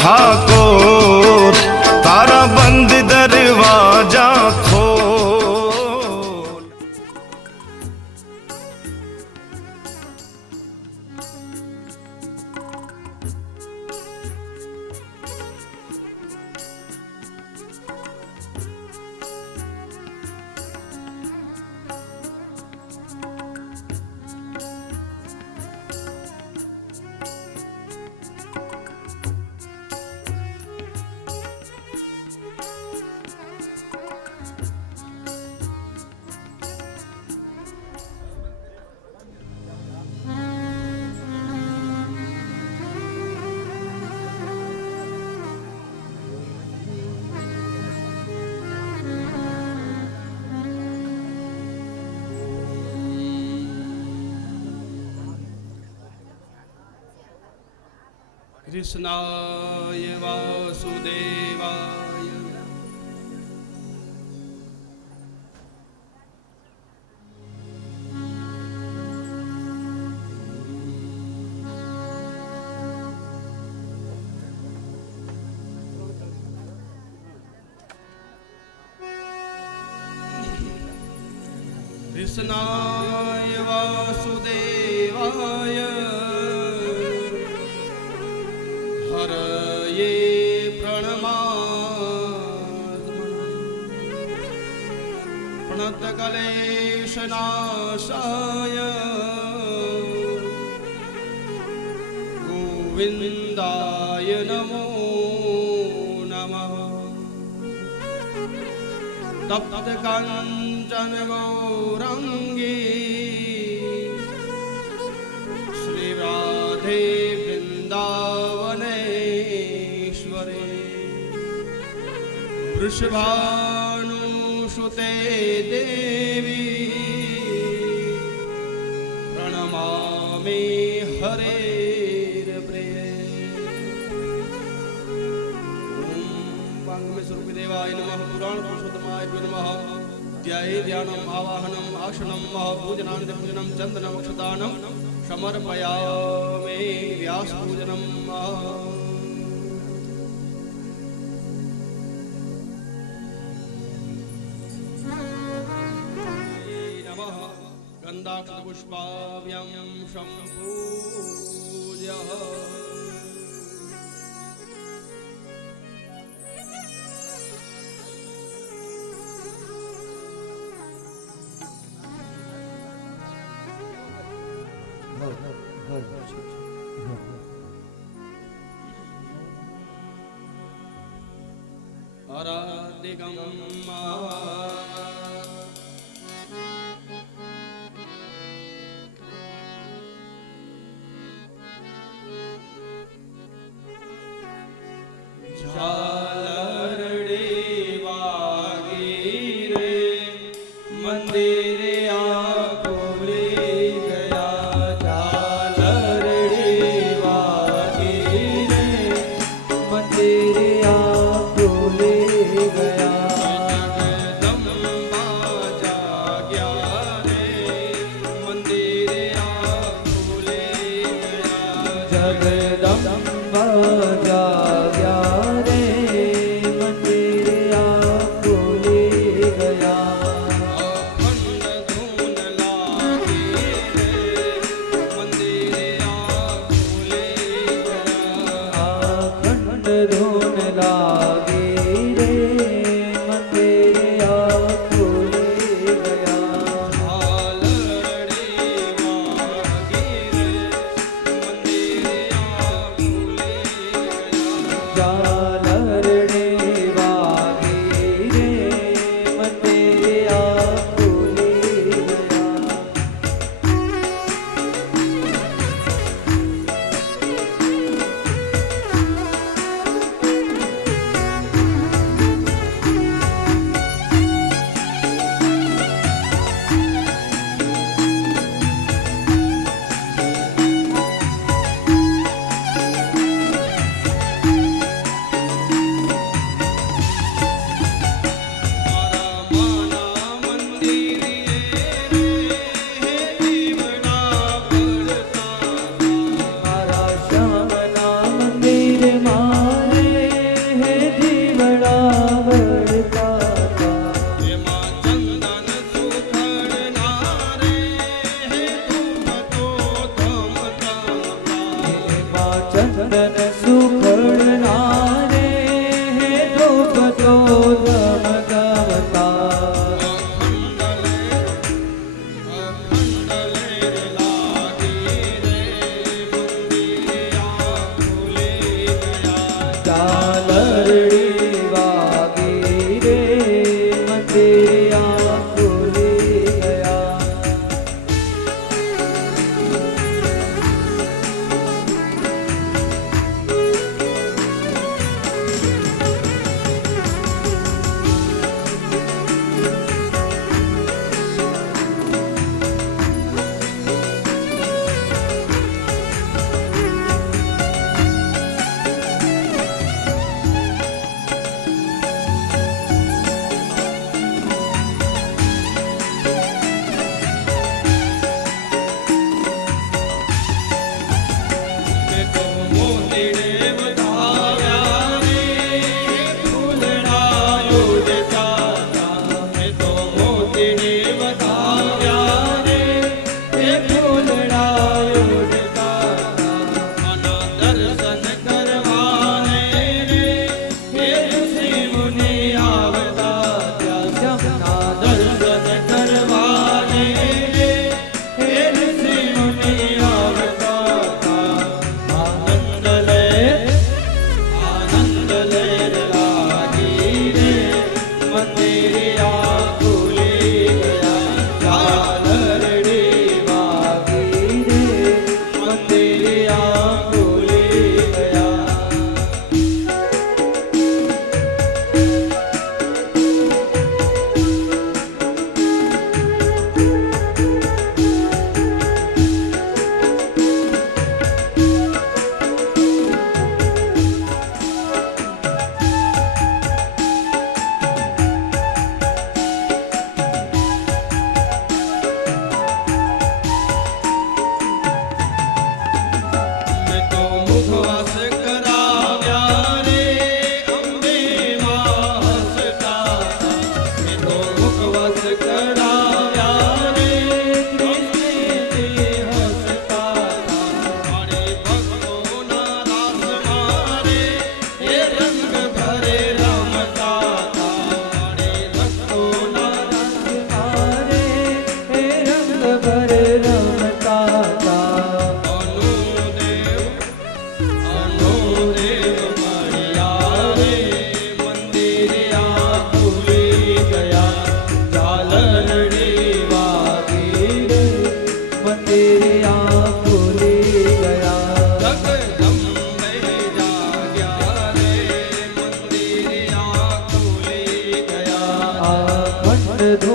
ठाकुर तारा बंद दरवाजा खोल। कृष्णाय वासुदेवाय कृष्णाय वासुदेवाय हरये प्रणतक्लेशनाशाय गोविन्दाय नमो नमः। तप्तकाञ्चन गौराङ्गी श्रीराधे वृन्दावनेश्वरे वृषभानुसुते देवी प्रणमामि हरेर्प्रिये। ॐ वाङ्मयस्वरूपिदेवाय नमः। पुराणपुरुषोत्तमाय नमः। ध्याये ध्यानम् आवाहनम् आसनं पूजनानिपूजनं चन्दनमक्षदानं समर्पयामि व्यासपूजनं। नमः गन्धाक्षपुष्पाभ्यां सम्पूज्य आराधिकम्मा झालरड़ी वागी रे मंदिर आकोले गया। झालरड़ी वागी रे मंदिर आकोले गया। जगदम्बा जाग्या रे मंदिर आकोले गया। जगदम्बा जाग्या रे मंदिर आकोले गया। अखंड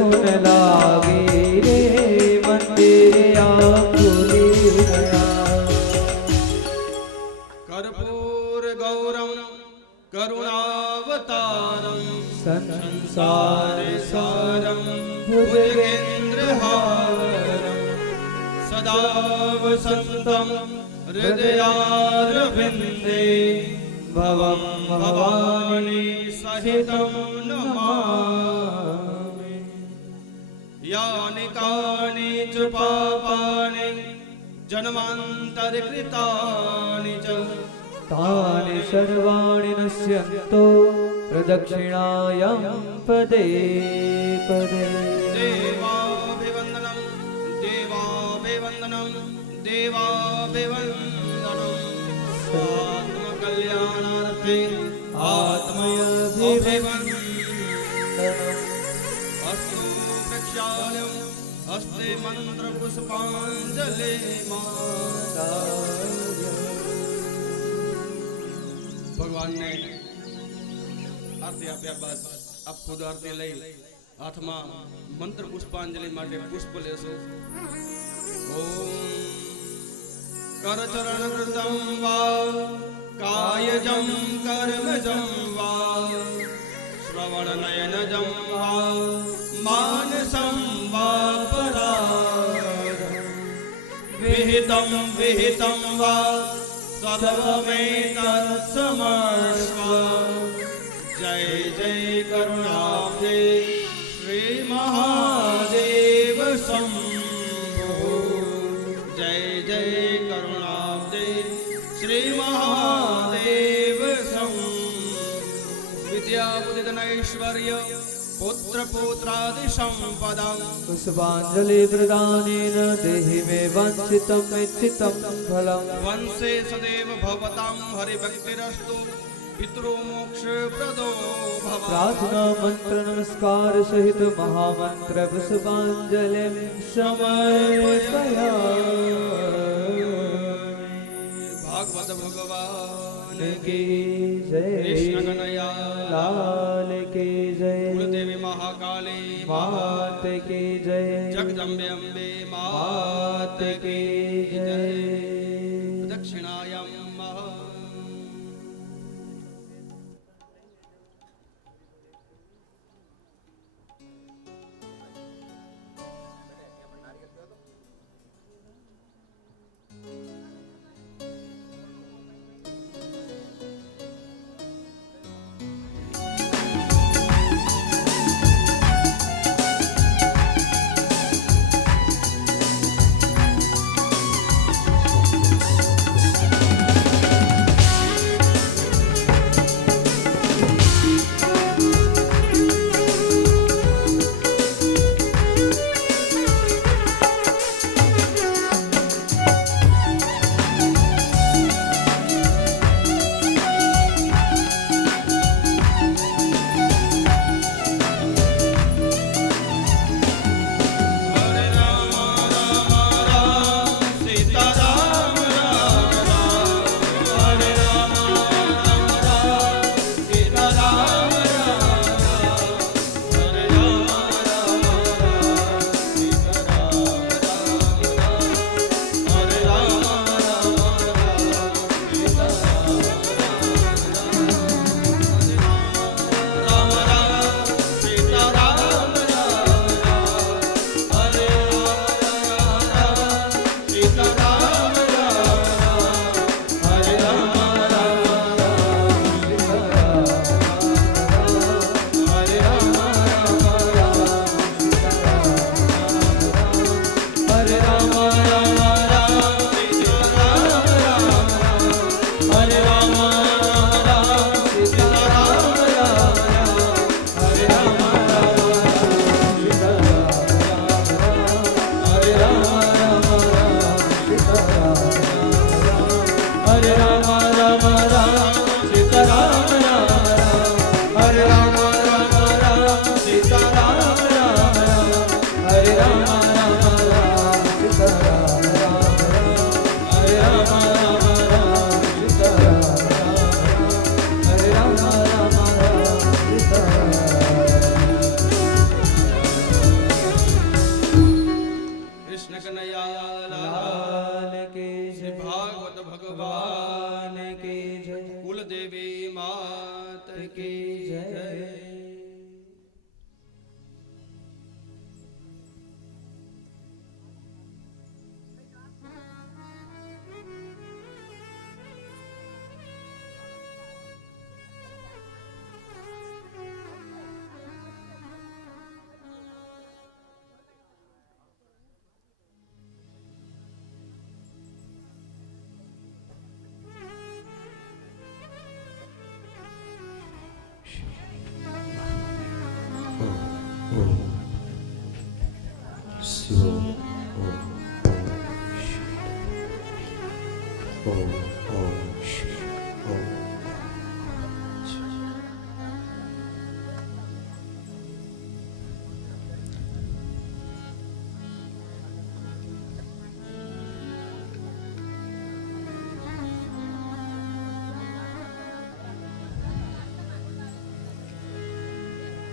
न लागे रे मंदिर आकुले गया। कर्पूर गौरम करुणावतारम संसार सारम भुजगेन्द्रहारम सदा वसन्तं हृदयारविन्दे भवं भवानी सहितं नमामि। यानि कानि च पापानि जन्मान्तरकृतानि च तानि सर्वाणि नश्यन्तो प्रदक्षिणायां पदे पदे। देवाभिवन्दनं देवाभिवन्दनं देवाभिवन्दनं आत्मकल्याणार्थे आत्मयभिवन्दनम्। अस्तु प्रक्षाल्यम् हस्ते मन्त्रपुष्पाञ्जलिमादाय। भगवान ने आरती आप्या बाद आप खुद आरती लई हाथ में मंत्र पुष्पांजलि माटे पुष्प लेशो। ओम करचरण कृतं वा कायजं कर्मजं वा श्रवण नयनजं वा मानसं वा पराधं विहितं विहितं वा सर्वमेतत्समर्ष्व। जय जय करुणाब्धे श्री महादेव शंभो। जय जय करुणाब्धे श्री महादेव शंभो। विद्या बुद्धि धन ऐश्वर्य पुत्र पुत्रादि संपदा पुष्पाञ्जलि प्रदानेन देहि मे वाञ्छितं इच्छितं फलम्। वंशे सदैव भवतां हरिभक्तिरस्तु पितरो मोक्ष प्रदो भव। प्रार्थना मंत्र नमस्कार सहित महामंत्र पुष्पांजलिं समर्पयामि। भागवत भगवान की जय, कृष्ण कन्हैया लाल की जय, कुलदेवी महाकाली मात की जय, जगदम्बे अम्बे मात की जय। दक्षिणायां कन्हैया लाल की श्री जय। भागवत भगवान भगवान की जय। कुल देवी मात की जय।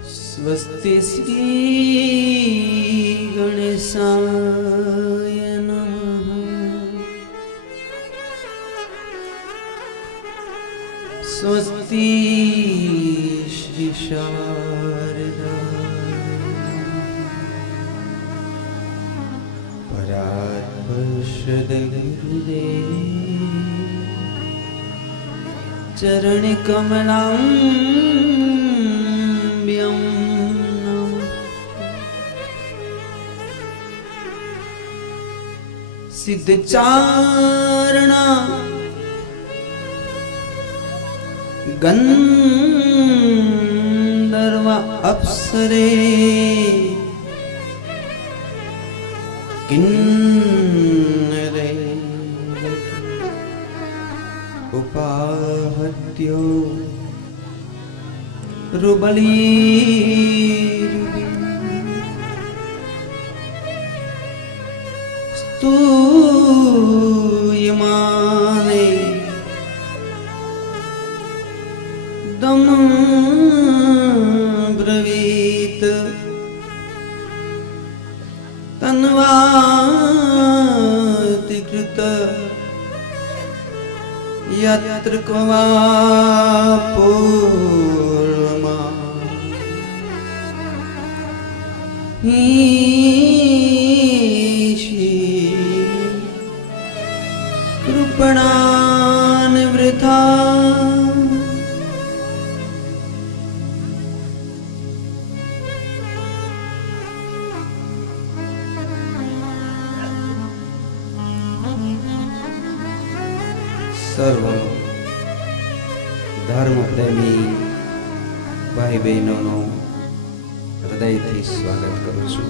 स्वस्ति श्री गणेशाय नमः। स्वस्ति श्री शारदाय परात्पर्षद गुरुदेव चरण कमलाम्ब्यं सिद्धचारणा गंधर्व अप्सरे किन्नरे उपाहत्यो रुबली स्तूयमाने दम ब्रवीत तन्वाति कृत यत्र क्वा पूर्णमा कृपणान्वृथा सर्व धर्म प्रेमी भाई बहनों हृदयથી સ્વાગત કરું છું।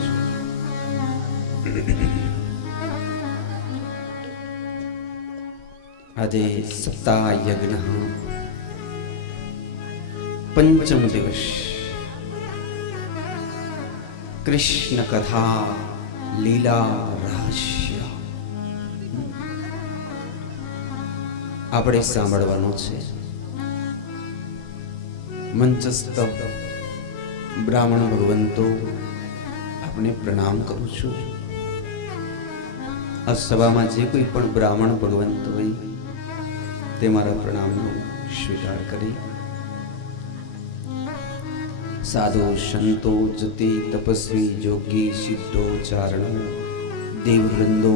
આજે સપ્તાહ યજ્ઞ પંચમ દિવસ કૃષ્ણ કથા લીલા રહસ્ય આપણે સાંભળવાનો છે। મંચસ્થ બ્રાહ્મણ ભગવંતો આપને પ્રણામ કરું છું। આ સભામાં જે કોઈ પણ બ્રાહ્મણ ભગવંત હોય તે મારા પ્રણામનો સ્વીકાર કરી સાધુ સંતો જતિ તપસ્વી યોગી સિદ્ધો ચારણ દેવવૃંદો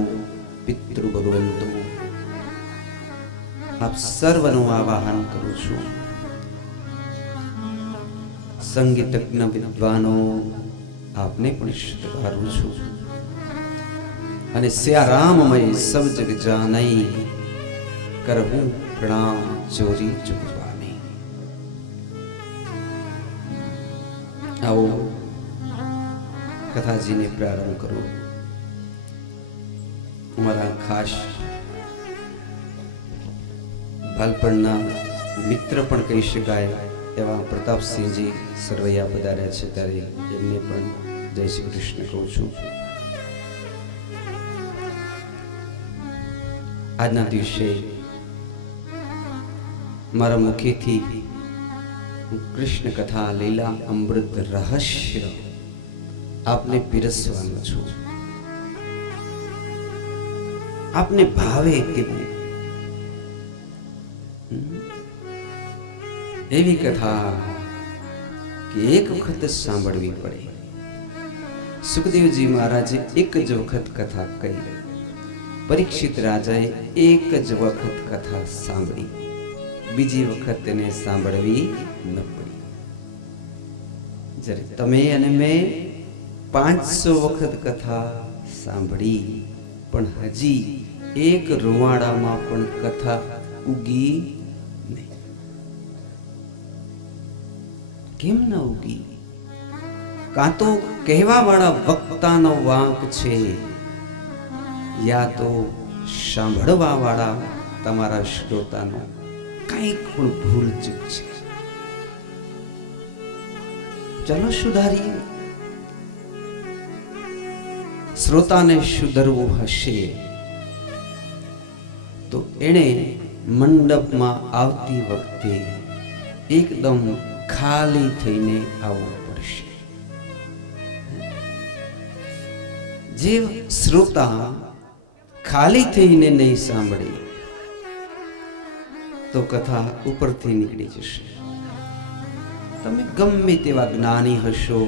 પિતૃ ભગવંતો આપ સર્વનું આવાહન કરું છું। સંગીતજ્ઞ વિદ્વાનો આપને પણ સ્વીકારું છું અને સિયારામમય સબ જગ જાનઈ કરહું પ્રણામ ચોરી ચૂકવાની। આવો કથાજીને પ્રારંભ કરો। અમારા ખાસ બાલપણના મિત્ર પણ કહી શકાય એવા પ્રતાપસિંહજી સરવૈયા પધાર્યા છે ત્યારે એમને પણ જય શ્રી કૃષ્ણ કહું છું। આજના દિવસે મારા મુખેથી કૃષ્ણ કથા લીલા અમૃત રહસ્ય આપને પીરસવાનું છું। આપને ભાવે તેવું એવી કથા કે એક વખત જ સાંભળવી પડે. સુખદેવજી મહારાજે એક જ વખત કથા કહી. પરીક્ષિત રાજાએ એક જ વખત કથા સાંભળી, બીજી વખત તેને સાંભળવી ન પડી. જ્યારે તમે અને મેં 500 વખત કથા સાંભળી પણ હજી એક રૂવાડામાં પણ કથા ઉગી નહીં. કેમ ન ઉગી? કાં તો કહેવા વાળા વક્તાનો વાંક છે, યા તો સાંભળવા વાળા તમારા શ્રોતાનો કંઈક પણ ભૂલ ચૂક છે. ચલો સુધારીએ. શ્રોતાને સુધરવું હશે તો એણે મંડપમાં આવતી વખતે એકદમ ખાલી થઈને આવવું પડશે. જે શ્રોતા ખાલી થઈને નહીં સાંભળે તો કથા ઉપરથી નીકળી જશે. તમે ગમે તેવા જ્ઞાની હશો,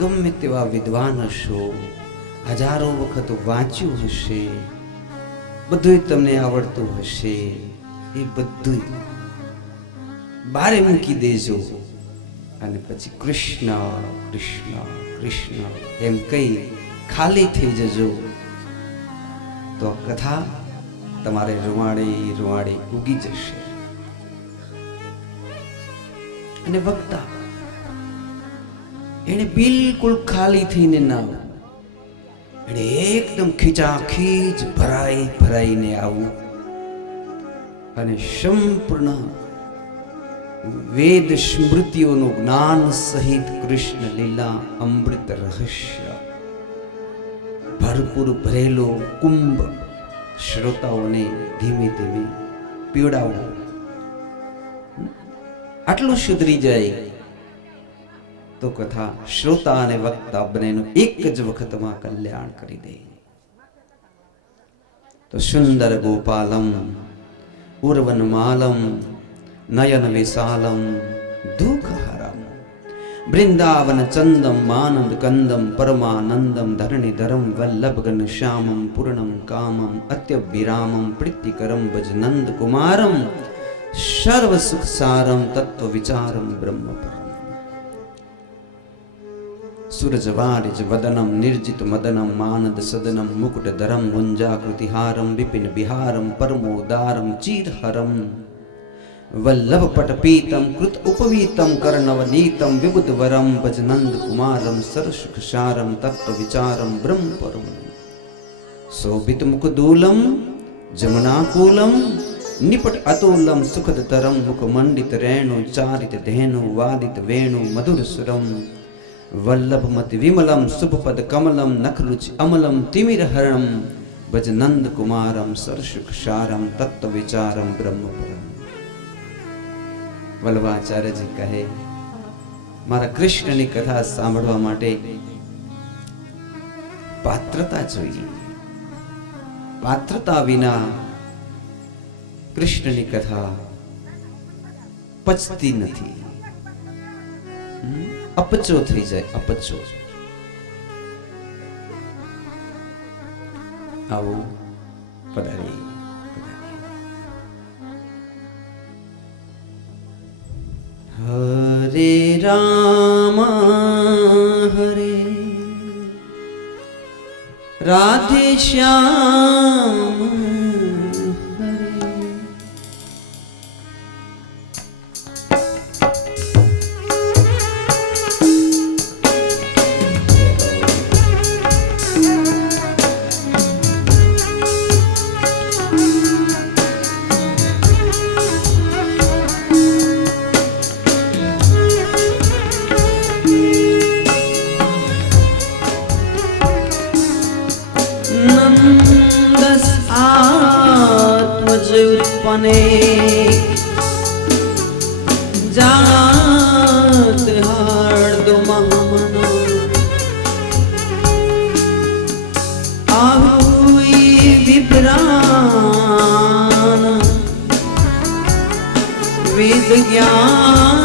ગમે તેવા વિદ્વાન હશો, હજારો વખત વાંચ્યું હશે, બધું તમને આવડતું હશે, એ બધું બારે મૂકી દેજો અને પછી કૃષ્ણ કૃષ્ણ કૃષ્ણ એમ કહી ખાલી થઈ જજો, તો કથા તમારે રૂવાડે રૂવાડે ઉગી જશે. અને વક્તા એને બિલકુલ ખાલી થઈને ના આવે, એને એકદમ ખીચાખીચ ભરાઈ ભરાઈને આવું અને સંપૂર્ણ વેદ સ્મૃતિઓનું જ્ઞાન સહિત કૃષ્ણ લીલા અમૃત રહસ્ય ભરપૂર ભરેલો કુંભ શ્રોતાઓને ધીમે ધીમે પીવડાવો. આટલું સુધરી જાય તો કથા શ્રોતા અને વક્તા બંનેનું એક જ વખતમાં કલ્યાણ કરી દે. તો સુંદર ગોપાલમ ઉર્વનમાલમ નયન વિશાલમ દુઃખહરમ વૃંદાવન ચંદમ આનંદ કંદમ પરમાનંદમ ધરણીધરમ વલ્લભગન શ્યામમ પૂર્ણમ કામમ અત્યવિરામમ પ્રીતિકરમ ભજનંદ કુમારમ સર્વ સુખ સારમ તત્વ વિચારમ બ્રહ્મપરમ સુરજવારિજ વદનમ નિર્જિત મદનમ માનદ સદનમ મુકુટધરમ મુંજાકૃતિહારમ વિપિન બિહારમ પરમોદારમ ચીરહરમ વલ્લભપટપીતમ કૃત ઉપવીતમ કર્ણવનીતમ વિબુધવરમ ભજનંદ કુમારમ સરસુખસારમ તત્વ વિચારમ બ્રહ્મપરમ શોભિત મુખદૂલમ જમનાકૂલમ નિપટ અતુલમ સુખદતરમ મુખમંડિત રેણુ ચારિત ધેનુ વાદિત વેણુ મધુર સુરમ વલ્લભમતિ વિમલમ શુભપદ કમલમ નખરુચિ અમલમ તિમિરહરણમ ભજનંદ કુમારમ સરસુખસારમ તત્વ વિચારમ બ્રહ્મપરમ. વલ્લભાચાર્યજી કહે, મારા કૃષ્ણની કથા સાંભળવા માટે પાત્રતા જોઈએ. પાત્રતા વિના કૃષ્ણની કથા પચતી નથી, અપચો થઈ જાય, અપચો. આવું પધારી. હરે રામ હરે રાધે શ્યામ जात हार्द महामना आहुई ज्ञान वेद ज्ञान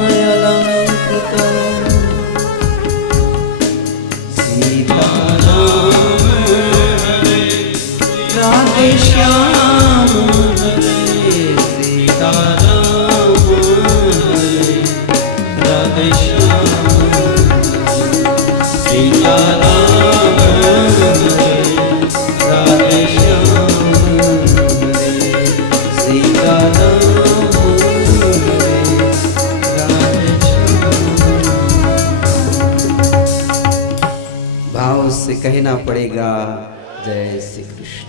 अलंकृत सीताराम राधे श्याम हरे सीताराम हरे राधे श्याम सीताराम हरे राधे श्याम हरे सीताराम हरे राधे श्याम। भाव से कहना पड़ेगा जय श्री कृष्ण।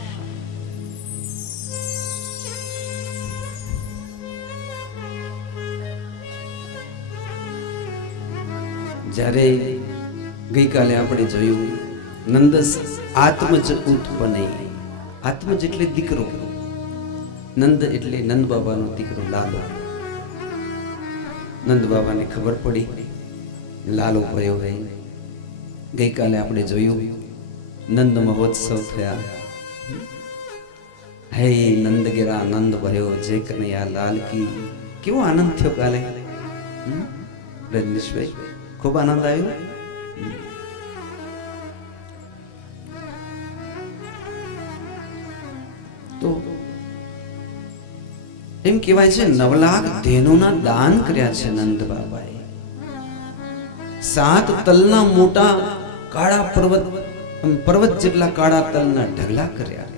જ્યારે ગઈકાલે આપણે જોયું નંદ આત્મજ ઉત્પન્ન, આત્મજ એટલે દીકરો, નંદ એટલે નંદ બાબાનો દીકરો લાલો. નંદ બાબાને ખબર પડી લાલો ભર્યો હોય. ગઈકાલે આપણે જોયું નંદ મહોત્સવ થયા. હે નંદ ગેરા નંદ ભર્યો જય કનૈયા લાલ કી. કેવો આનંદ થયો કાલે રજનીશભાઈ, ખૂબ આનંદ આવ્યો. તો એમ કહેવાય છે 9 લાખ ધેનુના દાન કર્યા છે નંદ બાબાએ. 7 તલના મોટા કાળા પર્વત જેટલા કાળા તલના ઢગલા કર્યા.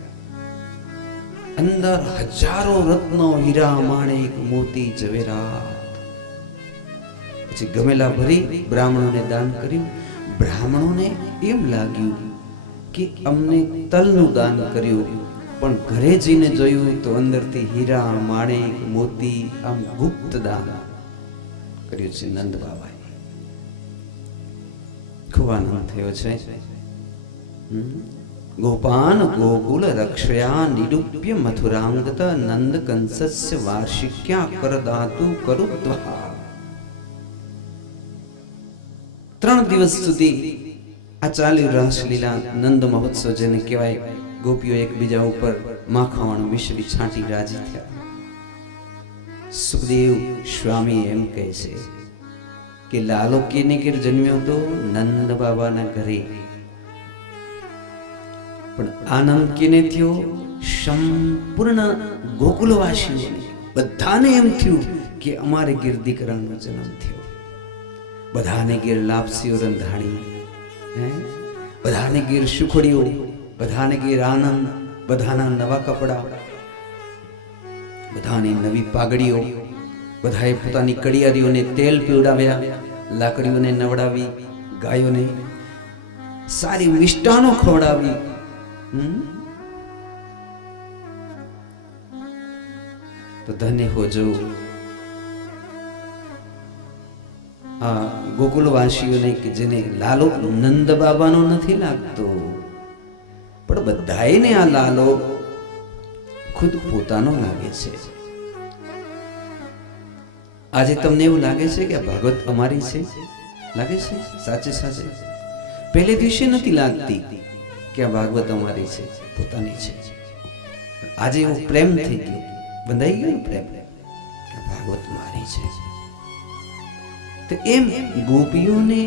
અંદર હજારો રત્નો, હીરા, માણેક, મોતી, જવેરાત. પછી ગમેલા ભરી બ્રાહ્મણોને દાન કર્યું. બ્રાહ્મણોને એમ લાગ્યું કે અમને તલનું દાન કર્યું, પણ ઘરે જઈને જોયું તો અંદરથી હીરા, માણેક, મોતી, આમ ગુપ્ત દાન કર્યું છે નંદ બાબાએ. ખૂબ આનંદ થયો છે. ગોપાન ગોકુલ રક્ષયા નિરૂપ્ય મથુરાંગત નંદ કંસસ્ય વાર્ષિક્યા કરદાતુ કરુદ્વા. 3 દિવસ સુધી આ ચાલ્યું રાસલીલા, નંદ મહોત્સવ જેને કહેવાય. ગોપીઓ એકબીજા ઉપર માખણ મિશ્રી છાંટી રાજી થયા. સુખદેવ સ્વામી એમ કહે છે કે લાલો કેને ઘેર જન્મ્યો તો નંદ બાબાના ઘરે, પણ આનંદ કેને થયો? સંપૂર્ણ ગોકુલવાસીઓને બધાને એમ થયું કે અમારે ઘેર દીકરાનો જન્મ થયો. બધાને ઘેર લાપસીઓ રંધાણી, બધાને ઘેર સુખડીઓ, બધાને ઘેર આનંદ, બધાના નવા કપડા, બધાની નવી પાઘડીઓ, બધાએ પોતાની કડિયારીઓને તેલ પીવડાવ્યા, લાકડીઓને નવડાવી, ગાયોને સારી મિષ્ટાનો ખવડાવી. તો ધન્ય હોજો આ ગોકુલવાસીઓને કે જેને લાલો નંદ બાબાનો નથી લાગતો, પણ બધાને આ લાલો ખુદ પોતાનો લાગે છે. આજે તમને એવું લાગે છે કે આ ભાગવત અમારી છે? લાગે છે? સાચે સાચે પહેલે દિવસે નથી લાગતી કે આ ભાગવત અમારી છે, પોતાની છે. આજે એવો પ્રેમ થઈ ગયો, બંધાઈ ગયો પ્રેમ કે આ ભાગવત મારી છે. તો એમ ગોપીઓને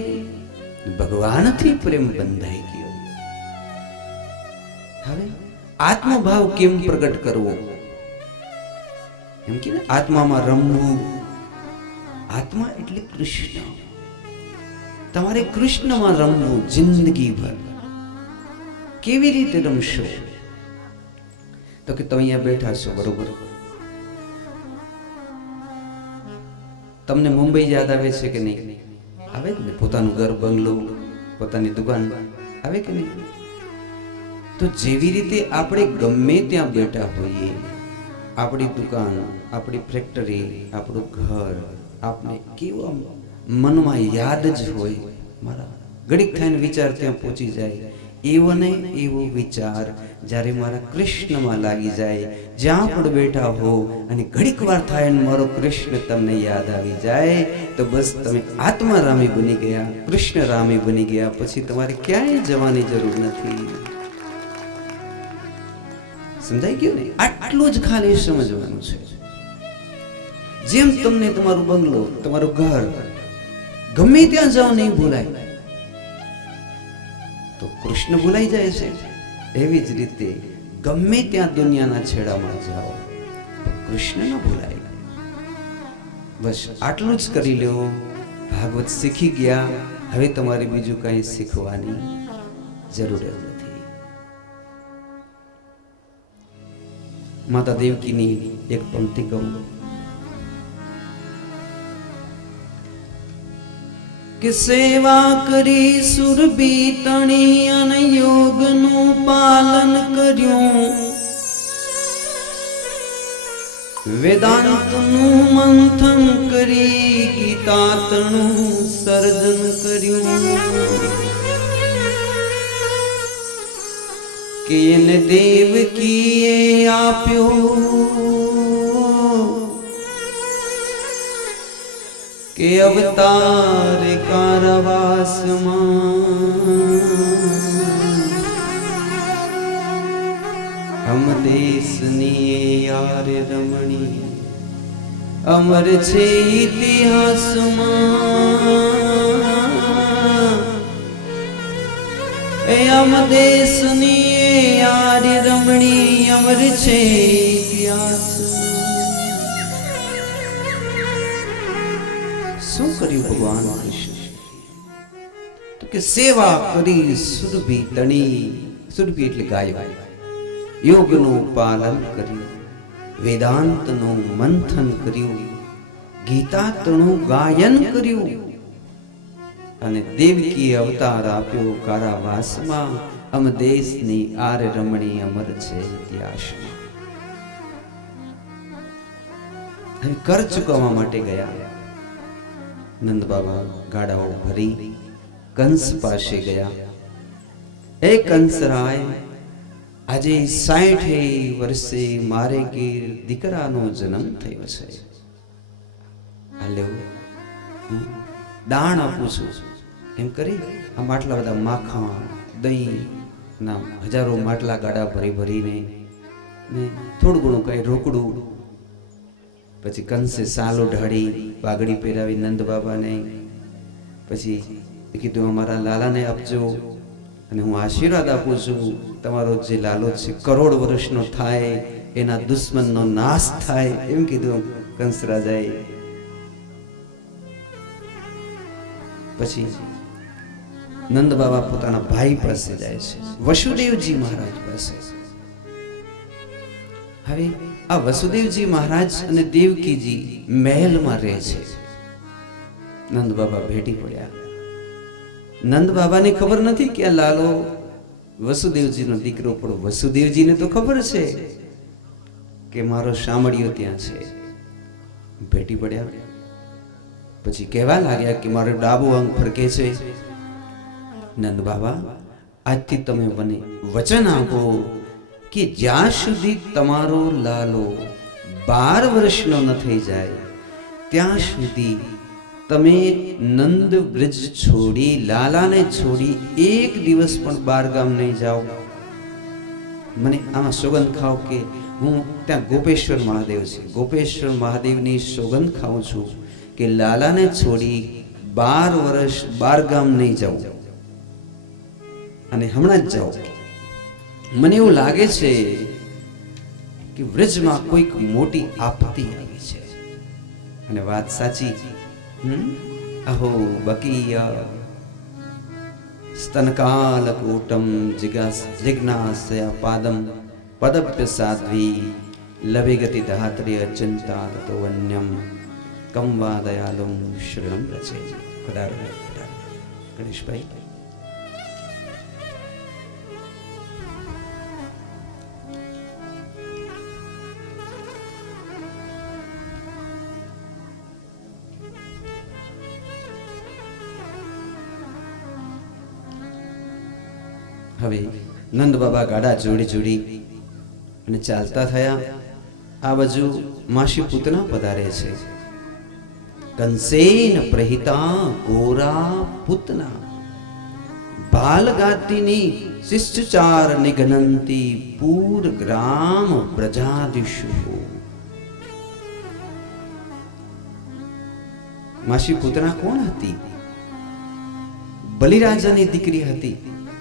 ભગવાનથી પ્રેમ બંધાઈ ગયો. હવે આત્મભાવ કેમ પ્રગટ કરવો? એમ કે આત્મામાં રમવું. આત્મા એટલે કૃષ્ણ. તમારે કૃષ્ણમાં રમવું જિંદગી ભર. કેવી રીતે રમશો? તો કે તમે અહીંયા બેઠા છો, બરોબર, તમને મુંબઈ યાદ આવે છે કે નહીં? આવે ને? પોતાનું ઘર, બંગલો, પોતાની દુકાન આવે કે નહીં? તો જેવી રીતે આપણે ગમે ત્યાં બેઠા હોઈએ, આપણી દુકાન, આપણી ફેક્ટરી, આપણું ઘર, આપણે કેવો મનમાં યાદ જ હોય, મારા ઘડીક થઈને વિચાર ત્યાં પહોંચી જાય. એવો ને એવો વિચાર જ્યારે મારા કૃષ્ણમાં લાગી જાય, જ્યાં પણ બેઠા હો અને ઘડીક વાર થાય ને મારો કૃષ્ણ તમને યાદ આવી જાય, તો બસ તમે આત્મા રામી બની ગયા, કૃષ્ણ રામી બની ગયા. પછી તમારે ક્યાંય જવાની જરૂર નથી. સમજાઈ ગયું ને? આટલું જ ખાલી સમજવાનું છે. જેમ તમને તમારું બંગલો, તમારું ઘર ગમે ત્યાં જાઓ નહીં ભૂલાય, તો કૃષ્ણ ભૂલાઈ જાય છે. એવી જ રીતે ગમે ત્યાં દુનિયાના છેડામાં જાઓ તો કૃષ્ણ ન ભૂલાય. બસ આટલું જ કરી લો. ભાગવત શીખી ગયા, હવે તમારે બીજું કંઈ શીખવાની જરૂર નથી. માતા દેવકીની એક પંક્તિ કહું કે સેવા કરી સુરભી તણી અને યોગનું પાલન કર્યું, વેદાંતનું મંથન કરી ગીતાતનું સર્જન કર્યું, કે એને દેવકીએ આપ્યો કે અવતાર કારાવાસમાં હમ દેશની યાર રમણી અમર છે ઇતિહાસમાં, એ અમ દેશની યાર રમણી અમર છે ઇતિહાસમાં. શું કર્યું ભગવાન કૃષ્ણ? તો કે સેવા કરી સુરભી તણી, સુરભી એટલે ગાયો, યોગનું પાલન કર્યું, વેદાંતનું મંથન કર્યું, ગીતાતનું ગાયન કર્યું, અને દેવકી અવતાર આપ્યો કારાવાસમાં, અમ દેશની આર રમણી અમર છે ઇતિહાસમાં. હવે કર ચૂકવવા માટે ગયા. નંદ બાબા ગાડાઓ ભરી કંસ પાસે ગયા. એ કંસરાય, આજે 60 વર્ષે મારે ઘેર દીકરાનો જન્મ થયો છે. હાલ્યો દાણ આપું છું એમ કરી આમ આટલા બધા માખણ દહીં ના હજારો માટલા ગાડા ભરી ભરીને ને થોડું ઘણું કઈ રોકડું. પછી કંસે સાલો ઢાળી પાઘડી પહેરાવી નંદ બાબાને. પછી કીધું અમારા લાલાને આપજો અને હું આશીર્વાદ આપું છું, તમારો જે લાલો છે કરોડ વર્ષનો થાય, એના દુશ્મનનો નાશ થાય, એમ કીધું કંસ રાજાએ. પછી નંદ બાબા પોતાના ભાઈ પાસે જાય છે, વસુદેવજી મહારાજ પાસે. હવે આ વસુદેવજી મહારાજ અને દેવકીજી મહેલમાં રહે છે. નંદ બાબા ભેટી પડ્યા. નંદ બાબાને ખબર નથી કે આ લાલો વસુદેવજીનો દીકરો, પણ વસુદેવજીને તો ખબર છે કે મારો શામળિયો ત્યાં છે. ભેટી પડ્યા. પછી કહેવા લાગ્યા કે મારો ડાબો અંગ ફરકે છે. નંદ બાબા, આજથી તમે મને વચન આપો કે જ્યાં સુધી તમારો લાલો 12 વર્ષનો ન થઈ જાય ત્યાં સુધી તમે નંદ બ્રજ છોડી, લાલાને છોડી એક દિવસ પણ બહાર ગામ નહીં જાઓ. મને આમાં સોગંદ ખાઓ કે હું ત્યાં ગોપેશ્વર મહાદેવ છે, ગોપેશ્વર મહાદેવની સોગંદ ખાઉં છું કે લાલાને છોડી 12 વર્ષ બહાર ગામ નહીં જાઉં, અને હમણાં જ જાઓ. મને એવું લાગે છે કે વ્રજમાં કોઈક મોટી આપત્તિ આવી છે. અને વાત સાચી. અહો બકીય સ્તનકાલકૂટમ જિજ્ઞાસયા પાદમ પદપ્ય સાધ્વી લવેગતિ ધાત્ર્ય ચિંતા તતો વન્યમ કમ વા દયાલુમ શરણમ રચે. ગણેશભાઈ, હવે નંદ બાબા ગાડા જોડી જોડી અને ચાલતા થયા. આ બાજુ માસી પૂતના પધારે છે. કંસેન પ્રહિતા ગોરા પૂતના બાલગાતિની શિષ્ટાચાર નિઘનંતી પૂર ગ્રામ પ્રજાદિશુ. માસી પૂતના કોણ હતી? બલિરાજાની દીકરી હતી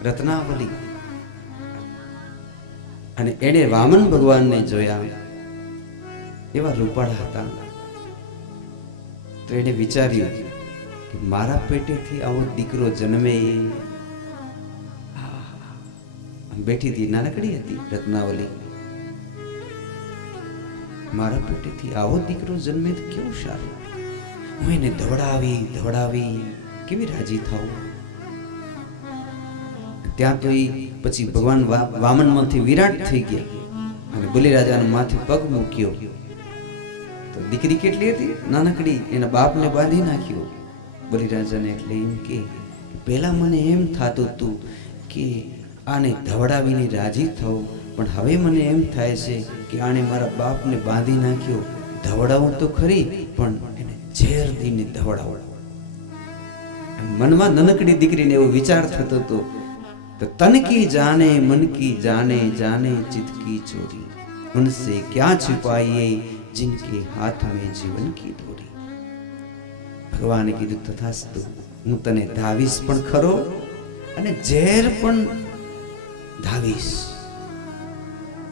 રત્નાવલી. અને એણે વામન ભગવાનને જોયા, એવા રૂપાળા હતા. તો એણે વિચાર્યું કે મારા પેટેથી આવો દીકરો જન્મે. બેઠી હતી, નાનકડી હતી રત્નાવલી. મારા પેટેથી આવો દીકરો જન્મે તો કેવું સારું. હું એને ધવડાવી કેવી રાજી થાઉં. ત્યાં તો પછી ભગવાન વામન માંથી વિરાટ થઈ ગયા અને બલિરાજાના માથે પગ મૂક્યો. તો દીકરી કેટલી હતી? નાનકડી. એના બાપને બાંધી નાખ્યો બલિરાજાને. એટલે એમ કે પહેલા મને એમ થતું હતું કે આને ધવડાવીને રાજી થવું, પણ હવે મને એમ થાય છે કે આને મારા બાપને બાંધી નાખ્યો. ધવડાવું તો ખરી, પણ એને ઝેર દઈને ધવડાવું. મનમાં નાનકડી દીકરીને એવો વિચાર થતો હતો. तो तन की जाने मन की जाने जाने चित की चोरी, उनसे क्या छिपाइए जिनके हाथ में जीवन की डोरी. भगवान कीधुं तथास्तु, હું તને ધાવીશ પણ ખરો અને ઝેર પણ ધાવીશ.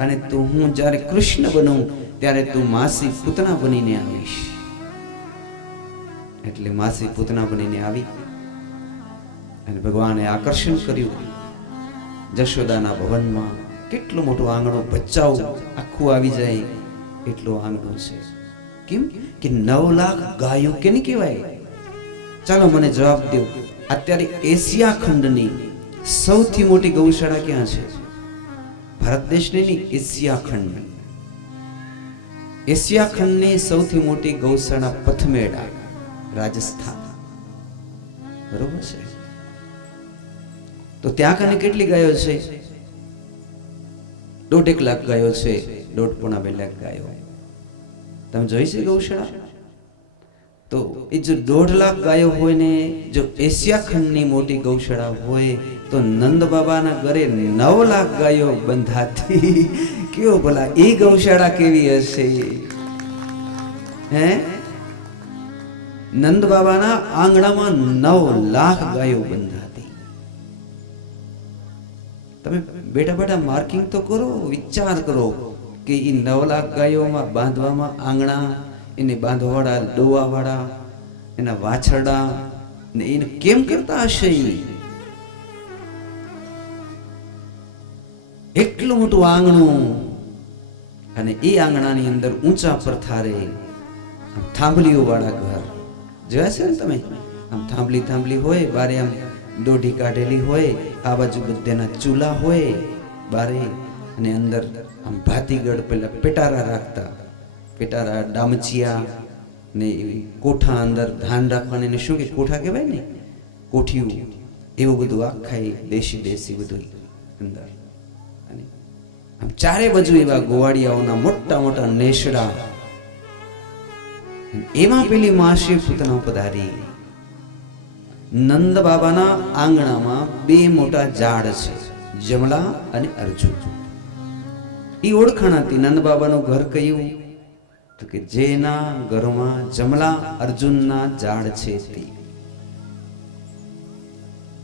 અને તું હું જ્યારે કૃષ્ણ બનું ત્યારે તું માસી પૂતના બનીને આવીશ. એટલે માસી પૂતના બનીને આવી અને ભગવાને આકર્ષણ કર્યું. જશોદાના ભવનમાં કેટલું મોટું આંગણું, બચ્ચાઓ આખું આવી જાય એટલું આંગણું છે. કેમ કે 9 લાખ ગાયો કેને કહેવાય? ચાલો મને જવાબ દો. અત્યારે એશિયા ખંડની સૌથી મોટી ગૌશાળા ક્યાં છે? ભારત દેશની નહીં, એશિયા ખંડની. એશિયા ખંડની સૌથી મોટી ગૌશાળા પથમેડા, રાજસ્થાન. બરોબર છે? તો ત્યાં કને કેટલી ગાયો છે? 1.5 લાખ ગાયો છે. 1.5-2 લાખ ગાયો. તમે જોઈ છે ગૌશાળા? તો એ જો 1.5 લાખ ગાયો હોય ને જો એશિયા ખંડની મોટી ગૌશાળા હોય તો નંદ બાબાના ઘરે 9 લાખ ગાયો બંધાતી. કેવો ભલા એ ગૌશાળા કેવી હશે? હે, નંદ બાબાના આંગણામાં 9 લાખ ગાયો બંધાતી. તમે બેઠા બેઠા માર્કિંગ તો કરો, વિચાર કરો કે એ 9 લાખ ગાયોમાં બાંધવામાં આંગણા, એને બાંધવાવાળા, ડોવાવાળા, એના વાછરડા ને એને કેમ કરતા હશે? એટલું મોટું આંગણું. અને એ આંગણાની અંદર ઊંચા પથારે થાંભલીઓ વાળા ઘર જોયા છે ને તમે? આમ થાંભલી હોય, બારે આમ દોઢી કાઢેલી હોય, આ બાજુ બધાના ચૂલા હોય બારે, અને અંદર આમ ભાતીગળ પેલા પેટારા રાખતા, પેટારા, ડામચિયા ને એવી કોઠા અંદર ધાન રાખવાની, ને શું કે કોઠા કહેવાય ને, કોઠિયું, એવું બધું આખા દેશી બધું અંદર. અને આમ ચારે બાજુ એવા ગોવાળિયાઓના મોટા મોટા નેશડા. એમાં પેલી માસી પૂતના પધારી. નંદ બાબાના આંગણામાં 2 મોટા ઝાડ છે, જમલા અને અર્જુન. એ ઓળખાણ હતી. નંદ બાબાનું ઘર કયું? તો કે જેના ઘરમાં જમલા અર્જુનના ઝાડ છે તે.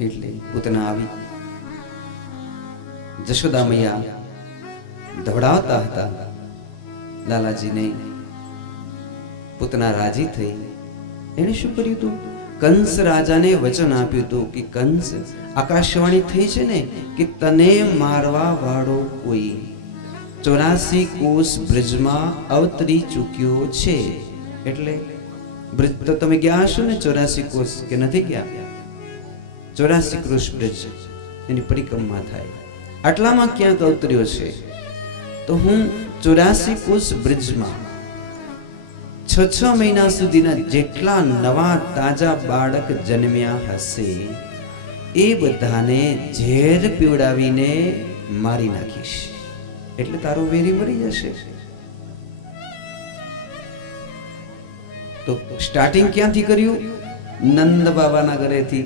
એટલે પૂતના આવી. જશોદા મૈયા ધવડાવતા હતા લાલાજીને. પૂતના રાજી થઈ. એને શું કર્યું હતું? કંસ રાજાને વચન આપ્યું હતું કે કંસ, આકાશવાણી થઈ છે ને કે તને મારવા વાળો કોઈ 84 કોષ બ્રજમાં અવતરી ચૂક્યો છે. એટલે બ્રજ તો તમે ગયા હશો ને 84 કોષ, કે નથી ગયા? 84 કોષ બ્રજ એની પરિક્રમા થાય. આટલામાં ક્યાંક અવતર્યો છે. તો હું 84 કોષ બ્રજમાં 6 મહિના સુધીના જેટલા નવા તાજા બાળક જન્મ્યા હશે એ બધાને ઝેર પીવડાવીને મારી નાખીશ. એટલે તારો વેરી મરી જશે. તો સ્ટાર્ટિંગ ક્યાંથી કર્યું? નંદ બાબાના ઘરેથી.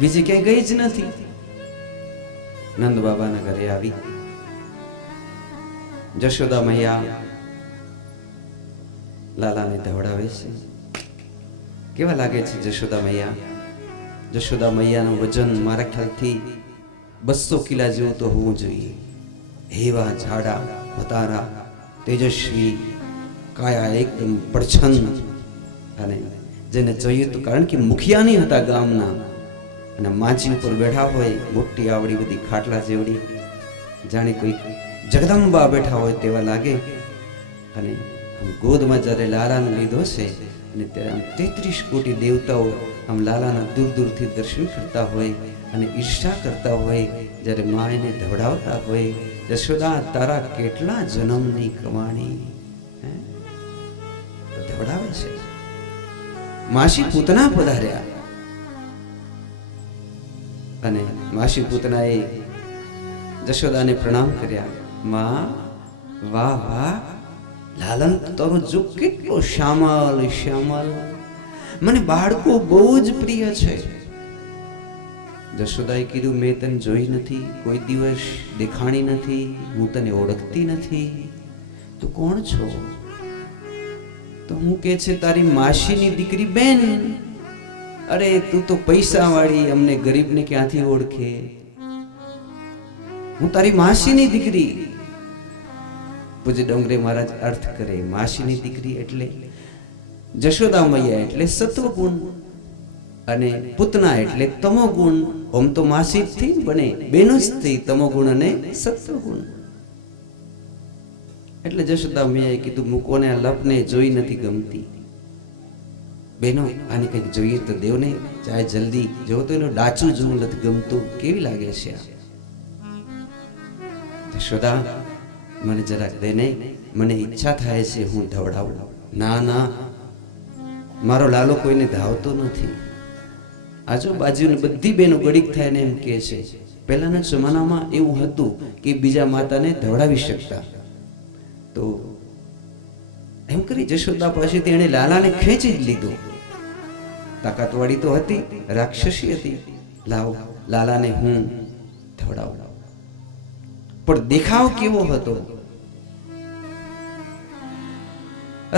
બીજી ક્યાંય ગઈ જ નથી. નંદ બાબાના ઘરે આવી જશોદા મૈયા લાલાને ધવડાવે છે. કેવા લાગે છે જશોદા મૈયા? જશોદા મૈયાનું વજન મારા ખ્યાલથી 200 કિલા જેવું તો હોવું જોઈએ. એવા જાડા મતારા તેજસ્વી કાયા એકદમ પ્રછન્ન, અને જેને જોઈએ તો કારણ કે મુખિયા નહીં હતા ગામના, અને માજી ઉપર બેઠા હોય મોટી આવડી બધી ખાટલા જેવડી, જાણે કોઈ જગદંબા બેઠા હોય તેવા લાગે. અને ગોદમાં જ્યારે લાલાને લીધો છે અને ત્યારે આમ 33 કોટી દેવતાઓ આમ લાલાના દૂર દૂરથી દર્શન કરતા હોય અને ઈર્ષા કરતા હોય. જ્યારે મા એને ધવડાવતા હોય, યશોદા તારા કેટલા જન્મની કમાણી, ધવડાવે છે. માસી પૂતના પધાર્યા અને માસી પૂતનાએ જશોદાને પ્રણામ કર્યા. માં, વાહ વાહ, લાલન તારો જો કેટલો શ્યામલ શ્યામલ, મને બાળકો બહુ જ પ્રિય છે. જશોદાએ કીધું, મેં તને જોઈ નથી, કોઈ દિવસ દેખાણી નથી, હું તને ઓળખતી નથી, તું કોણ છો? તો હું કે છે તારી માસીની દીકરી બેન. અરે તું તો પૈસા વાળી, અમને ગરીબને ક્યાંથી ઓળખે? હું તારી માસીની દીકરી. પૂજ્ય ડોંગરે મહારાજ અર્થ કરે, માસીની દીકરી એટલે જશોદા મૈયા એટલે સત્વગુણ, અને પૂતના એટલે તમોગુણ. ઓમ તો માસી જ થી બને, બેનો જ થઈ, તમોગુણ અને સત્વગુણ. એટલે જશોદા મૈયાએ કીધું, મૂકોને આ લપને જોઈ નથી ગમતી. બેનો આને કંઈક જોઈએ તો દેવને, ચાહે જલ્દી જો તો એનું ડાચું જોવું નથી ગમતું. કેવી લાગે છે આ? જશોદા, મને જરાક દે ને, મને ઈચ્છા થાય છે હું ધવડાવું. ના ના, મારો લાલો કોઈને ધાવતો નથી. આજુબાજુની બધી બહેનો ગડીક થાય ને એમ કહે છે. પહેલાના જમાનામાં એવું હતું કે બીજા માતાને ધવડાવી શકતા. તો એમ કરી જશોદા પાસેથી એણે લાલાને ખેંચી જ લીધો. તાકાતવાળી તો હતી, રાક્ષસી હતી. લાવ, લાલાને હું ધવડાવું. પણ દેખાવ કેવો હતો?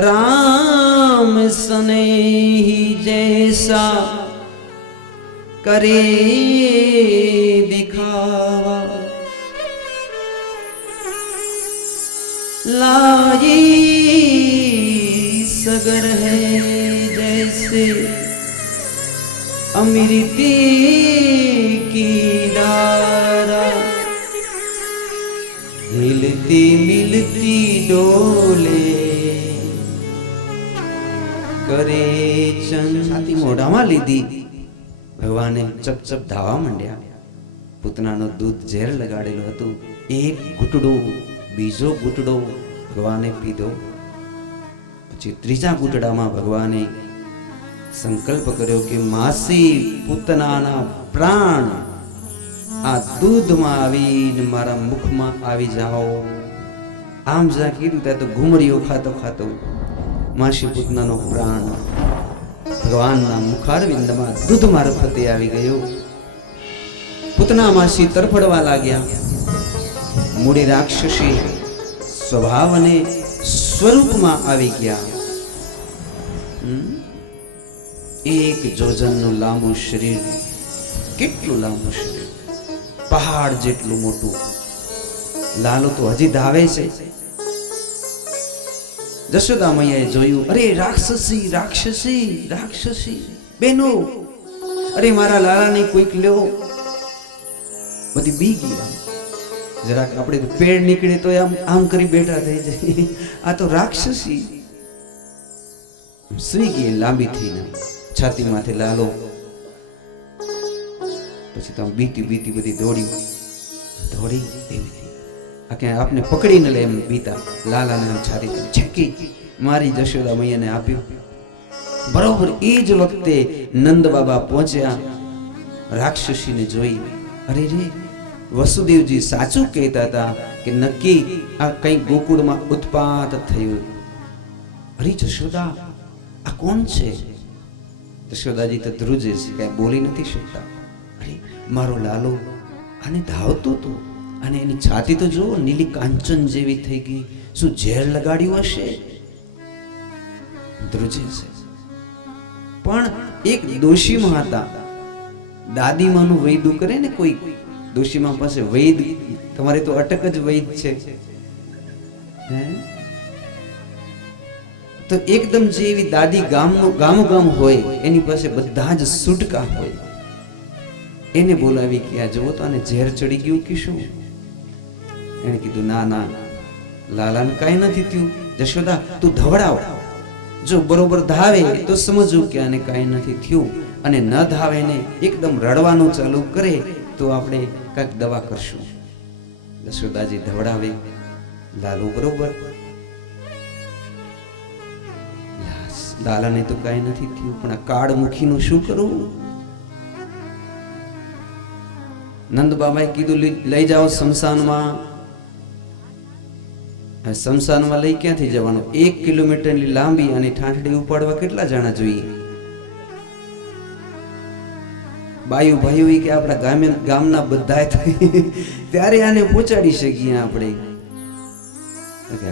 રામ સ્નેહી જૈસા કરે દિખાવા, लाये सगर है जैसे अमृती की धारा, हिलती मिलती डोले करे चंद. છાતી મોઢામાં લીધી. ભગવાને ચપચપ ધાવા માંડ્યા. પૂતનાનો દૂધ ઝેર લગાડેલું હતું. એક ઘૂંટડો, બીજો ઘૂંટડો ભગવાને પીધો. પછી ત્રીજા ઘૂંટડામાં ભગવાને સંકલ્પ કર્યો કે માસી પૂતનાના પ્રાણ આ દૂધમાં આવીને મારા મુખમાં આવી જાઓ. આમ જ્યાં કીધું ત્યાં તો ઘુમરીઓ ખાતો ખાતો માસી પૂતનાનો પ્રાણ ભગવાનના મુખારવિંદમાં દૂધ મારફતે આવી ગયો. પૂતના માસી તરફડવા લાગ્યા. મૂડી રાક્ષસી સ્વભાવ અને સ્વરૂપમાં આવી ગયા. એક જોજનનું લાંબુ શરીર, કેટલું લાંબુ શરીર, પહાડ જેટલું મોટું. લાલો તો હજી ધાવે છે. જશોદા મૈયાએ જોયું, અરે રાક્ષસી રાક્ષસી રાક્ષસી, બેનો અરે મારા લાલાને કોઈક લ્યો. બધી બી ગયા. જરાક આપણે પેડ નીકળે તો આમ આમ કરી બેઠા થઈ જાય. આ તો રાક્ષસી. સુઈ ગઈ લાંબી થઈને, છાતીમાંથી લાલો. પછી તો બીતી બીતી બધી દોડી એવી આપને પકડીને લે એમ બીતા. લાલાને આમ છાતી છેકી મારી જશોદા મૈયાને આપ્યું. બરોબર એ જ વખતે નંદ બાબા પહોંચ્યા. રાક્ષસીને જોઈ, અરે રે, વસુદેવજી સાચું કહેતા હતા કે નક્કી આ કઈ ગોકુળમાં ઉત્પાત થયું. અરે જશોદા, આ કોણ છે? જશોદાજી તો ધ્રુજે છે, કઈ બોલી નથી શકતા. મારો લાલો આને ધાવતો હતો અને એની છાતી તો જુઓ નીલી કાંચન જેવી થઈ ગઈ. શું ઝેર લગાડ્યું હશે? ધ્રુજે છે. પણ એક દોશીમાં હતા. દાદીમાનું વૈદું કરે ને કોઈ દોશીમાં પાસે વૈદ, તમારે તો અટક જ વૈદ છે. તો એકદમ જે એવી દાદી ગામ હોય એની પાસે બધા જ સુટકા હોય. એને બોલાવી કે આ જુઓ તો આને ઝેર ચડી ગયું કે શું? એને કીધું ના ના લાલાને કાંઈ નથી થયું. જશોદા તું ધવડાવ, જો બરોબર ધાવે તો સમજવું કે આને કાંઈ નથી થયું, અને ન ધાવે ને એકદમ રડવાનું ચાલુ કરે તો આપણે કાંઈક દવા કરશું. જશોદાજી ધવડાવે, લાલુ બરોબર. લાલાને તો કાંઈ નથી થયું, પણ આ કાળમુખીનું શું કરવું? નંદ બાબાએ કીધું લઈ જાઓ શમશાનમાં. શમશાનમાં લઈ ક્યાંથી જવાનું? 1 કિલોમીટરની લાંબી અને ઠાઠડી ઉપાડવા કેટલા જણા જોઈએ? બાયુ ભાઈઓ કે આપણા ગામના બધા થઈ ત્યારે આને પહોંચાડી શકીએ આપણે.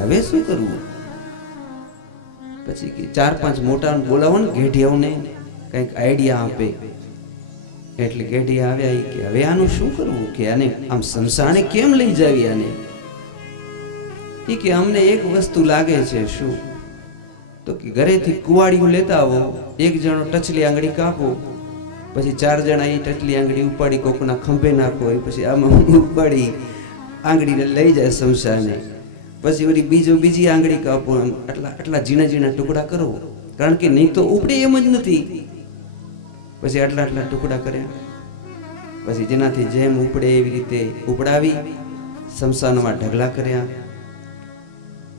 હવે શું કરવું? પછી કે 4-5 મોટા બોલાવો ને ઘેઢિયાઓને કંઈક આઈડિયા આપે. એટલે ઘેઢિયા આવ્યા કે હવે આનું શું કરવું, કે આને આમ શમશાને કેમ લઈ જાવી આને? કે અમને એક વસ્તુ લાગે છે. શું? તો કે ઘરેથી કુવાડીઓ લેતા આવો, એક જણો ટચલી આંગળી કાપો, પછી 4 જણા એ ટચલી આંગળી ઉપાડી કોકના ખંભે નાખો, પછી આમાં ઉપાડી આંગળીને લઈ જાય શમશાને. પછી વળી બીજી આંગળી કાપો, આટલા ઝીણા ટુકડા કરો, કારણ કે નહીં તો ઉપડે એમ જ નથી. પછી આટલા ટુકડા કર્યા, પછી જેનાથી જેમ ઉપડે એવી રીતે ઉપડાવી શમશાનમાં ઢગલા કર્યા,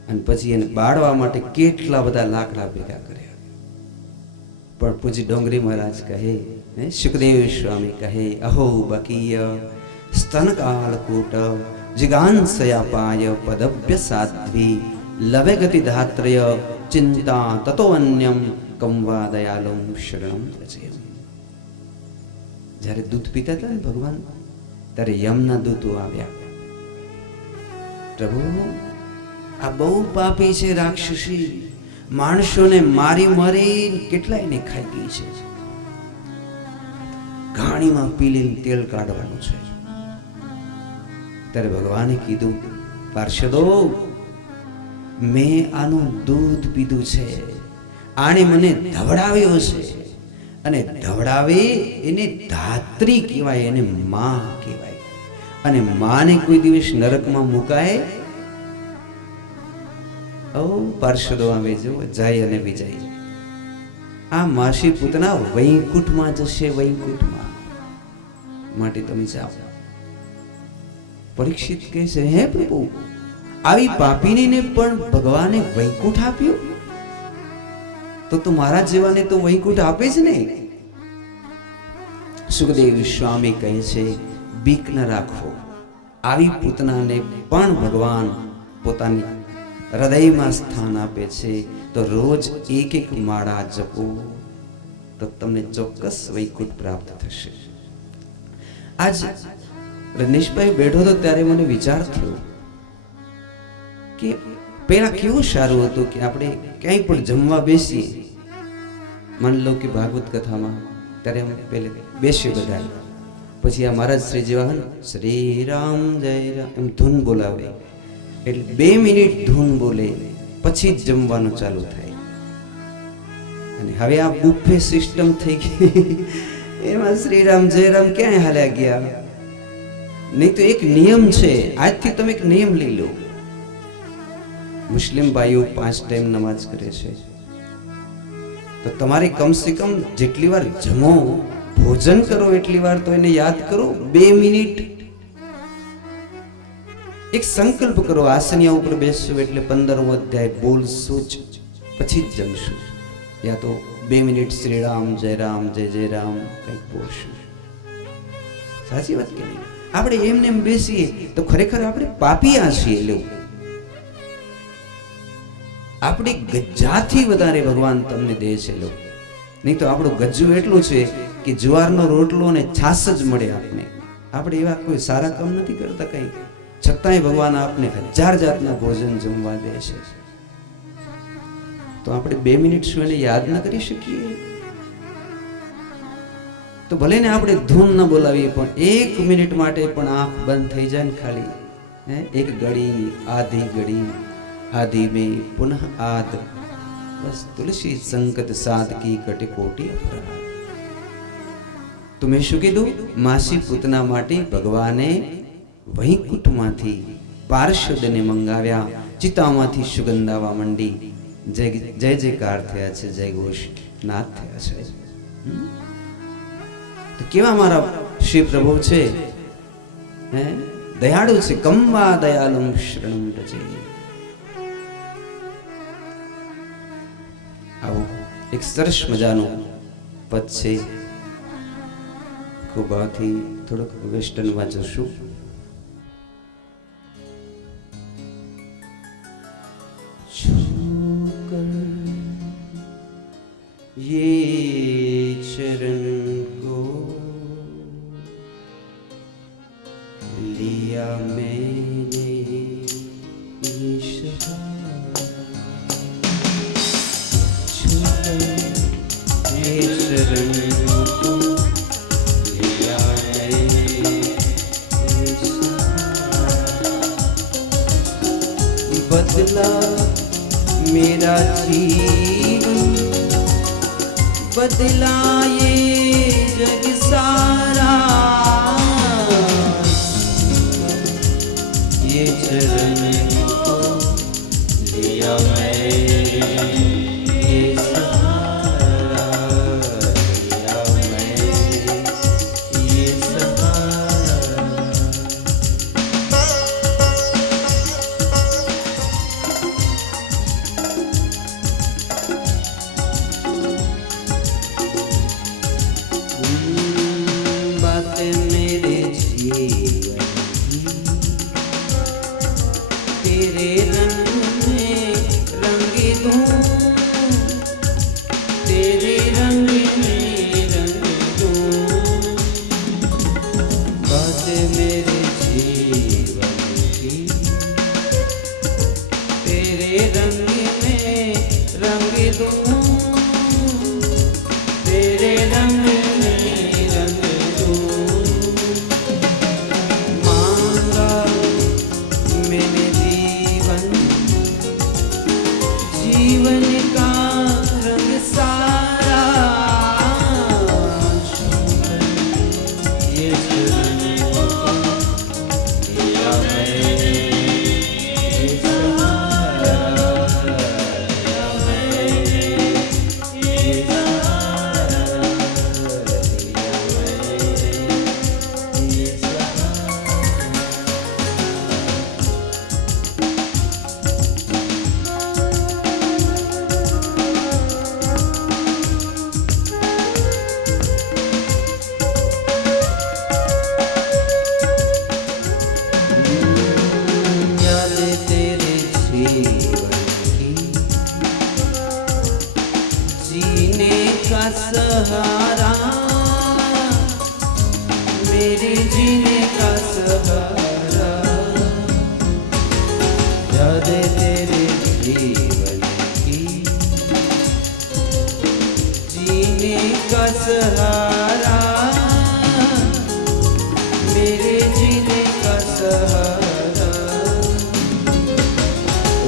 અને પછી એને બાળવા માટે કેટલા બધા લાકડા ભેગા કર્યા. પણ પૂજી ડોંગરી મહારાજ કહે, સુખદેવ સ્વામી કહે, અહો બકીય સ્તનકાળકૂટ જિગાંસયાપાય પદભ્ય સાધ્વી લવે ગતિ ધાત્રય ચિંતા તતો અન્યમ કંવા દયાલમ શરણમ વ્રજેમ. જ્યારે દૂધ પીતા હતા ને ભગવાન, ત્યારે યમના દૂતો આવ્યા. પ્રભુ આ બહુ પાપી છે રાક્ષસી, માણસોને મારી કેટલાયને ખાઈ ગઈ છે. ઘાણીમાં પીલીને તેલ કાઢવાનું છે. ત્યારે ભગવાને કીધું, પાર્ષદો મેં આનું દૂધ પીધું છે, આણે મને ધવડાવ્યો છે, અને ધવડાવે એને ધાત્રી કહેવાય, એને માં કહેવાય. અને માને કોઈ દિવસ નરકમાં મુકાય? ઓ પાર્ષદો આવે જો જાય અને વિજાય. આ માસી પૂતના વૈકુંઠમાં જશે, વૈકુંઠમાં. માટે તમે જાઓ. પરીક્ષિત કહે છે, હે પ્રભુ આવી પાપીનીને પણ ભગવાને વૈકુંઠ આપ્યું, તો મારા જેવાને તો વૈકુંઠ આપે જ ને. સુખદેવ સ્વામી કહે છે, બીક ન રાખો, આવી પૂતનાને પણ ભગવાન પોતાની હૃદયમાં સ્થાન આપે છે. તો રોજ એક માળા જપો તો તમને ચોક્કસ વૈકુંઠ પ્રાપ્ત થશે. આજ રજનીશભાઈ બેઠો હતો ત્યારે મને વિચાર થયો કે પેલા કેવું સારું હતું કે આપણે ક્યાંય પણ જમવા બેસીએ, માની લો કે ભાગવત કથામાં, ત્યારે અમે પહેલે બેસીએ બધા, પછી આ મહારાજ શ્રી જેવા શ્રી રામ જય રામ એમ ધૂન બોલાવે, એટલે 2 મિનિટ ધૂન બોલે પછી જ જમવાનું ચાલુ થાય. અને હવે આ બુફે સિસ્ટમ થઈ ગઈ, એમાં શ્રી રામ જય રામ ક્યાંય હાલ્યા ગયા. નહીં તો એક નિયમ છે, આજથી તમે એક નિયમ લઈ લો. મુસ્લિમ ભાઈઓ 5 ટાઈમ નમાઝ કરે છે, તો તમારે કમસે કમ જેટલી વાર જમો, ભોજન કરો, એટલી વાર તો એને યાદ કરો. 2 મિનિટ એક સંકલ્પ કરો, આસનિયા ઉપર બેસશું એટલે 15મો અધ્યાય બોલશું જ, પછી જ જમશું. યા તો 2 મિનિટ શ્રી રામ જય રામ જય જય રામ કંઈક બોલશું. સાચી વાત કે નહીં? આપણે એમને એમ બેસીએ તો ખરેખર આપણે પાપીયા છીએ. લેવું આપણે ગજાથી વધારે ભગવાન તમને દે છે. લો નહીં તો આપણું ગજ્જું એટલું છે કે જુવારનો રોટલો અને છાશ જ મળે આપણે. આપણે એવા કોઈ સારા કામ નથી કરતા કંઈ, છતાંય ભગવાન આપને 1000 જાતના ભોજન જમવા દે છે. તો આપણે 2 મિનિટ શું એને યાદ ન કરી શકીએ? તો ભલે ને આપણે ધૂન ન બોલાવીએ, પણ 1 મિનિટ માટે પણ આંખ બંધ થઈ જાય ને ખાલી, એક ઘડી, आधी में पुनः आद, बस तुलसी संकट साध की कटकोटी अपराध. तो मैं શું કીધું? માસી પૂતના માટે ભગવાને વૈકુંઠમાંથી પાર્ષદને મંગાવ્યા, ચિતામાંથી સુગંધ આવવા માંડી, જય જયકાર થયા છે, જય ઘોષ નાદ થયા છે. તો કેવા મારા શ્રી પ્રભુ છે, દયાળુ છે. કમ્વા દયાલું શરણમ રજે. આવો એક સરસ મજાનું પદ છે. ખૂબ આથી થોડુંક વેસ્ટર્નમાં જશું. ये चरण को लिया मैंने ये चरण को लिया मैंने, बदला मेरा जीवन, बदला ये जग सारा, ये चरण को लिया मैं, ये सहारा लिया मैं, ये सहारा. मेरे जीवन तेरे रंग में रंग दूं, तेरे रंग में रंग दूं. बात मेरे जीवन की तेरे रंग में रंग दूं, तेरे रंग जीवन का रंग सारा. ये चरण लिया मैंने, ये सहारा लिया मैंने, ये सहारा लिया मैंने, ये सहारा. जीने का सहारा, मेरे जीने का सहारा, याद तेरे जीवन की, जीने का सहारा, मेरे जीने का सहारा.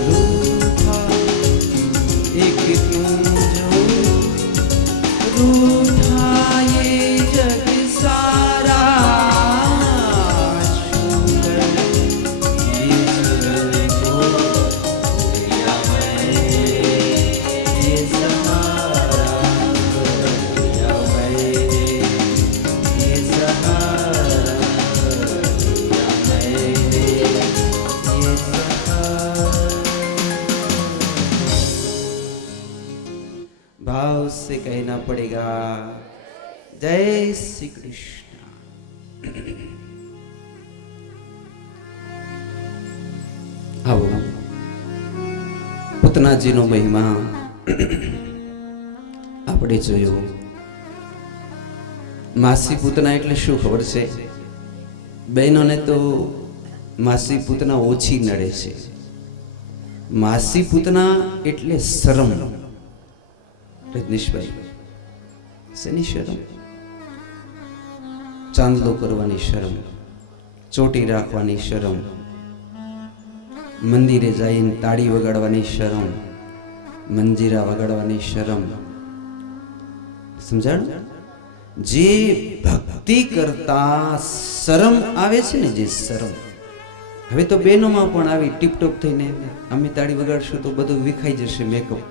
रूठा एक तुम रूठा ये जग सारा, ये चरण को लिया मैंने, ये सहारा लिया मैंने, ये सहारा लिया मैंने, ये सहारा. भाव से कहना पड़ेगा जय श्री कृष्ण. આવો પૂતનાજીનો મહિમા આપણે જોયો. માસી પૂતના એટલે શું ખબર છે? બહેનોને તો માસી પૂતના ઓછી નડે છે. માસી પૂતના એટલે શરમ. રજનીશભાઈ, શેની શરમ? ચાંદલો કરવાની શરમ, ચોટી રાખવાની શરમ, મંદિરે જઈને તાળી વગાડવાની શરમ, મંજીરા વગાડવાની શરમ. સમજાણ? જે ભક્તિ કરતા શરમ આવે છે ને, જે શરમ. હવે તો બહેનોમાં પણ આવી ટીપટોપ થઈને અમે તાળી વગાડશું તો બધું વિખાઈ જશે મેકઅપ.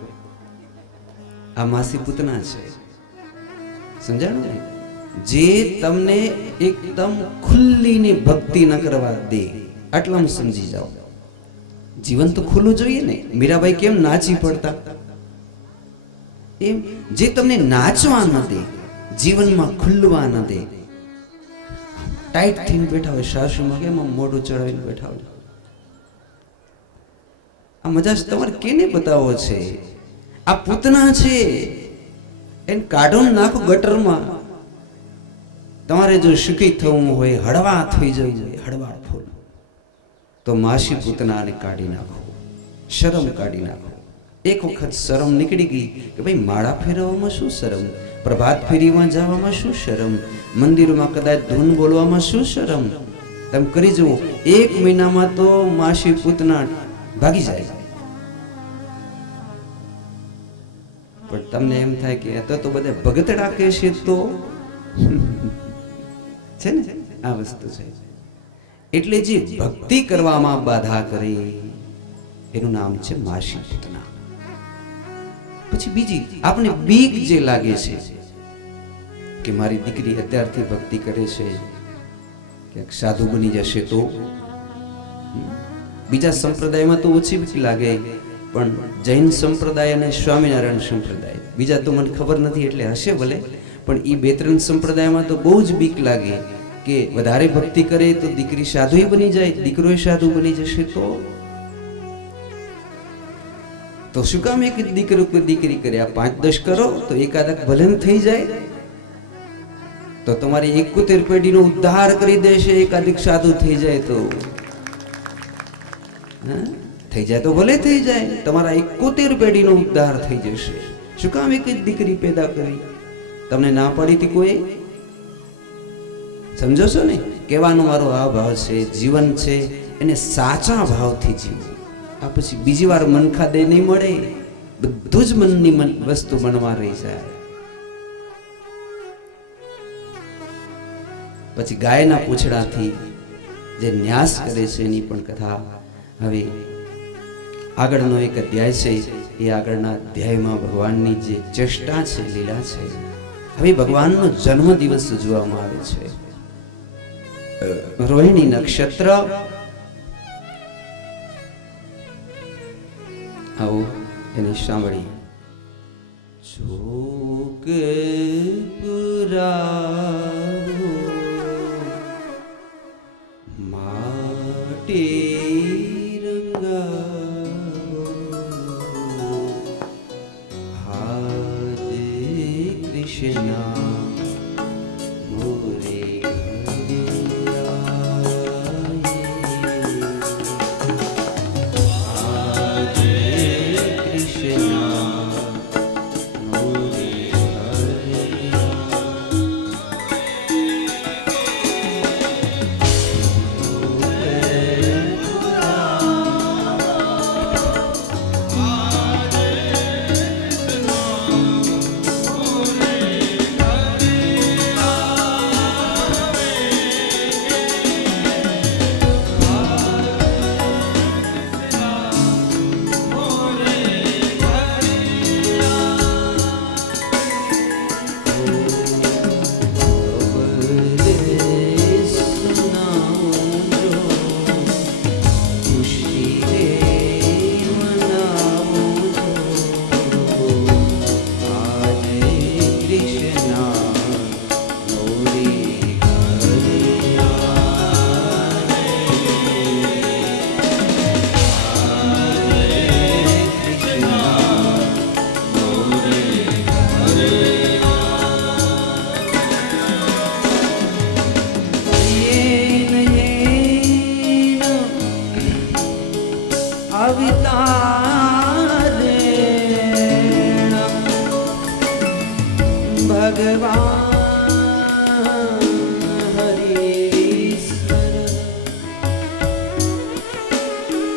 આ માસી પૂતના છે. સમજાણું ને? જે તમને એકદમ ખુલ્લીની ભક્તિ ન કરવા દે, આટલામાં સમજી જાઓ. જીવન તો ખુલ્લું જોઈએ ને. મીરાબાઈ કેમ નાચી પડતા? એમ જે તમને નાચવા ન દે, જીવનમાં ખુલ્લવા ન દે. ટાઈટ થઈને બેઠા હોય, સાસુમાં કેમ આમ મોઢું ચડાવીને બેઠા હોય. આ મજા તમારે કેને બતાવો છે? આ પૂતના છે, એને કાઢો નાખો ગટરમાં. તમારે જો સુખી થવું હોય, હળવા થઈ જવું હોય, હળવા ફૂલ, તો માસી પૂતનાને કાઢી નાખો, શરમ કાઢી નાખો. એક વખત શરમ નીકળી ગઈ કે ભાઈ માળા ફેરવવામાં શું શરમ, પ્રભાત ફેરીમાં જવામાં શું શરમ, મંદિરમાં કદાચ ધૂન બોલવામાં શું શરમ. તમે કરી જુઓ, 1 મહિનામાં તો માસી પૂતના ભાગી જાય. પણ તમને એમ થાય કે તો બધા ભગતડા કહેશે તો છે ને, આ વસ્તુ છે. એટલે જે ભક્તિ કરવામાં બાધા કરે એનું નામ છે માસી પૂતના. પછી બીજી આપણે બીક જે લાગે છે કે મારી દીકરી અત્યારથી ભક્તિ કરે છે, ક્યાંક સાધુ બની જશે તો. બીજા સંપ્રદાયમાં તો ઓછી બીક લાગે, પણ જૈન સંપ્રદાય અને સ્વામિનારાયણ સંપ્રદાય, બીજા તો મને ખબર નથી એટલે હશે ભલે, પણ એ 2-3 સંપ્રદાયમાં તો બહુ જ બીક લાગે કે વધારે ભક્તિ કરે તો દીકરી સાધુ બની જાય, દીકરો સાધુ બની જશે તો શું કામ એક દીકરો કોઈ દીકરી કરે? આ 5-10 કરો તો એકાદક ભલે થઈ જાય, તો તમારી 71 પેઢીનો ઉદ્ધાર કરી દેશે. એકાદિક સાધુ થઈ જાય તો થઈ જાય તો ભલે થઈ જાય, તમારા 71 પેઢીનો ઉદ્ધાર થઈ જશે. શું કામ એક જ દીકરી પેદા કરી? તમને ના પડી હતી કોઈ? સમજો છો ને? કહેવાનો મારો આ ભાવ છે. જીવન છે એને સાચા ભાવથી જીવો. આ પછી બીજી વાર મનખા દે નહીં મળે, બધું જ મનની વસ્તુ મનમાં રહી જાય. પછી ગાયના પૂંછડાથી જે ન્યાસ કરે છે એની પણ કથા હવે આગળનો એક અધ્યાય છે. એ આગળના અધ્યાયમાં ભગવાનની જે ચેષ્ટા છે, લીલા છે. હવે ભગવાનનો જન્મ દિવસ ઉજવવામાં આવે છે. રોહિણી નક્ષત્ર. આવો એને સાંભળી. ચોક પુરાવો માટી રંગાવો, હાજે કૃષ્ણ મોરે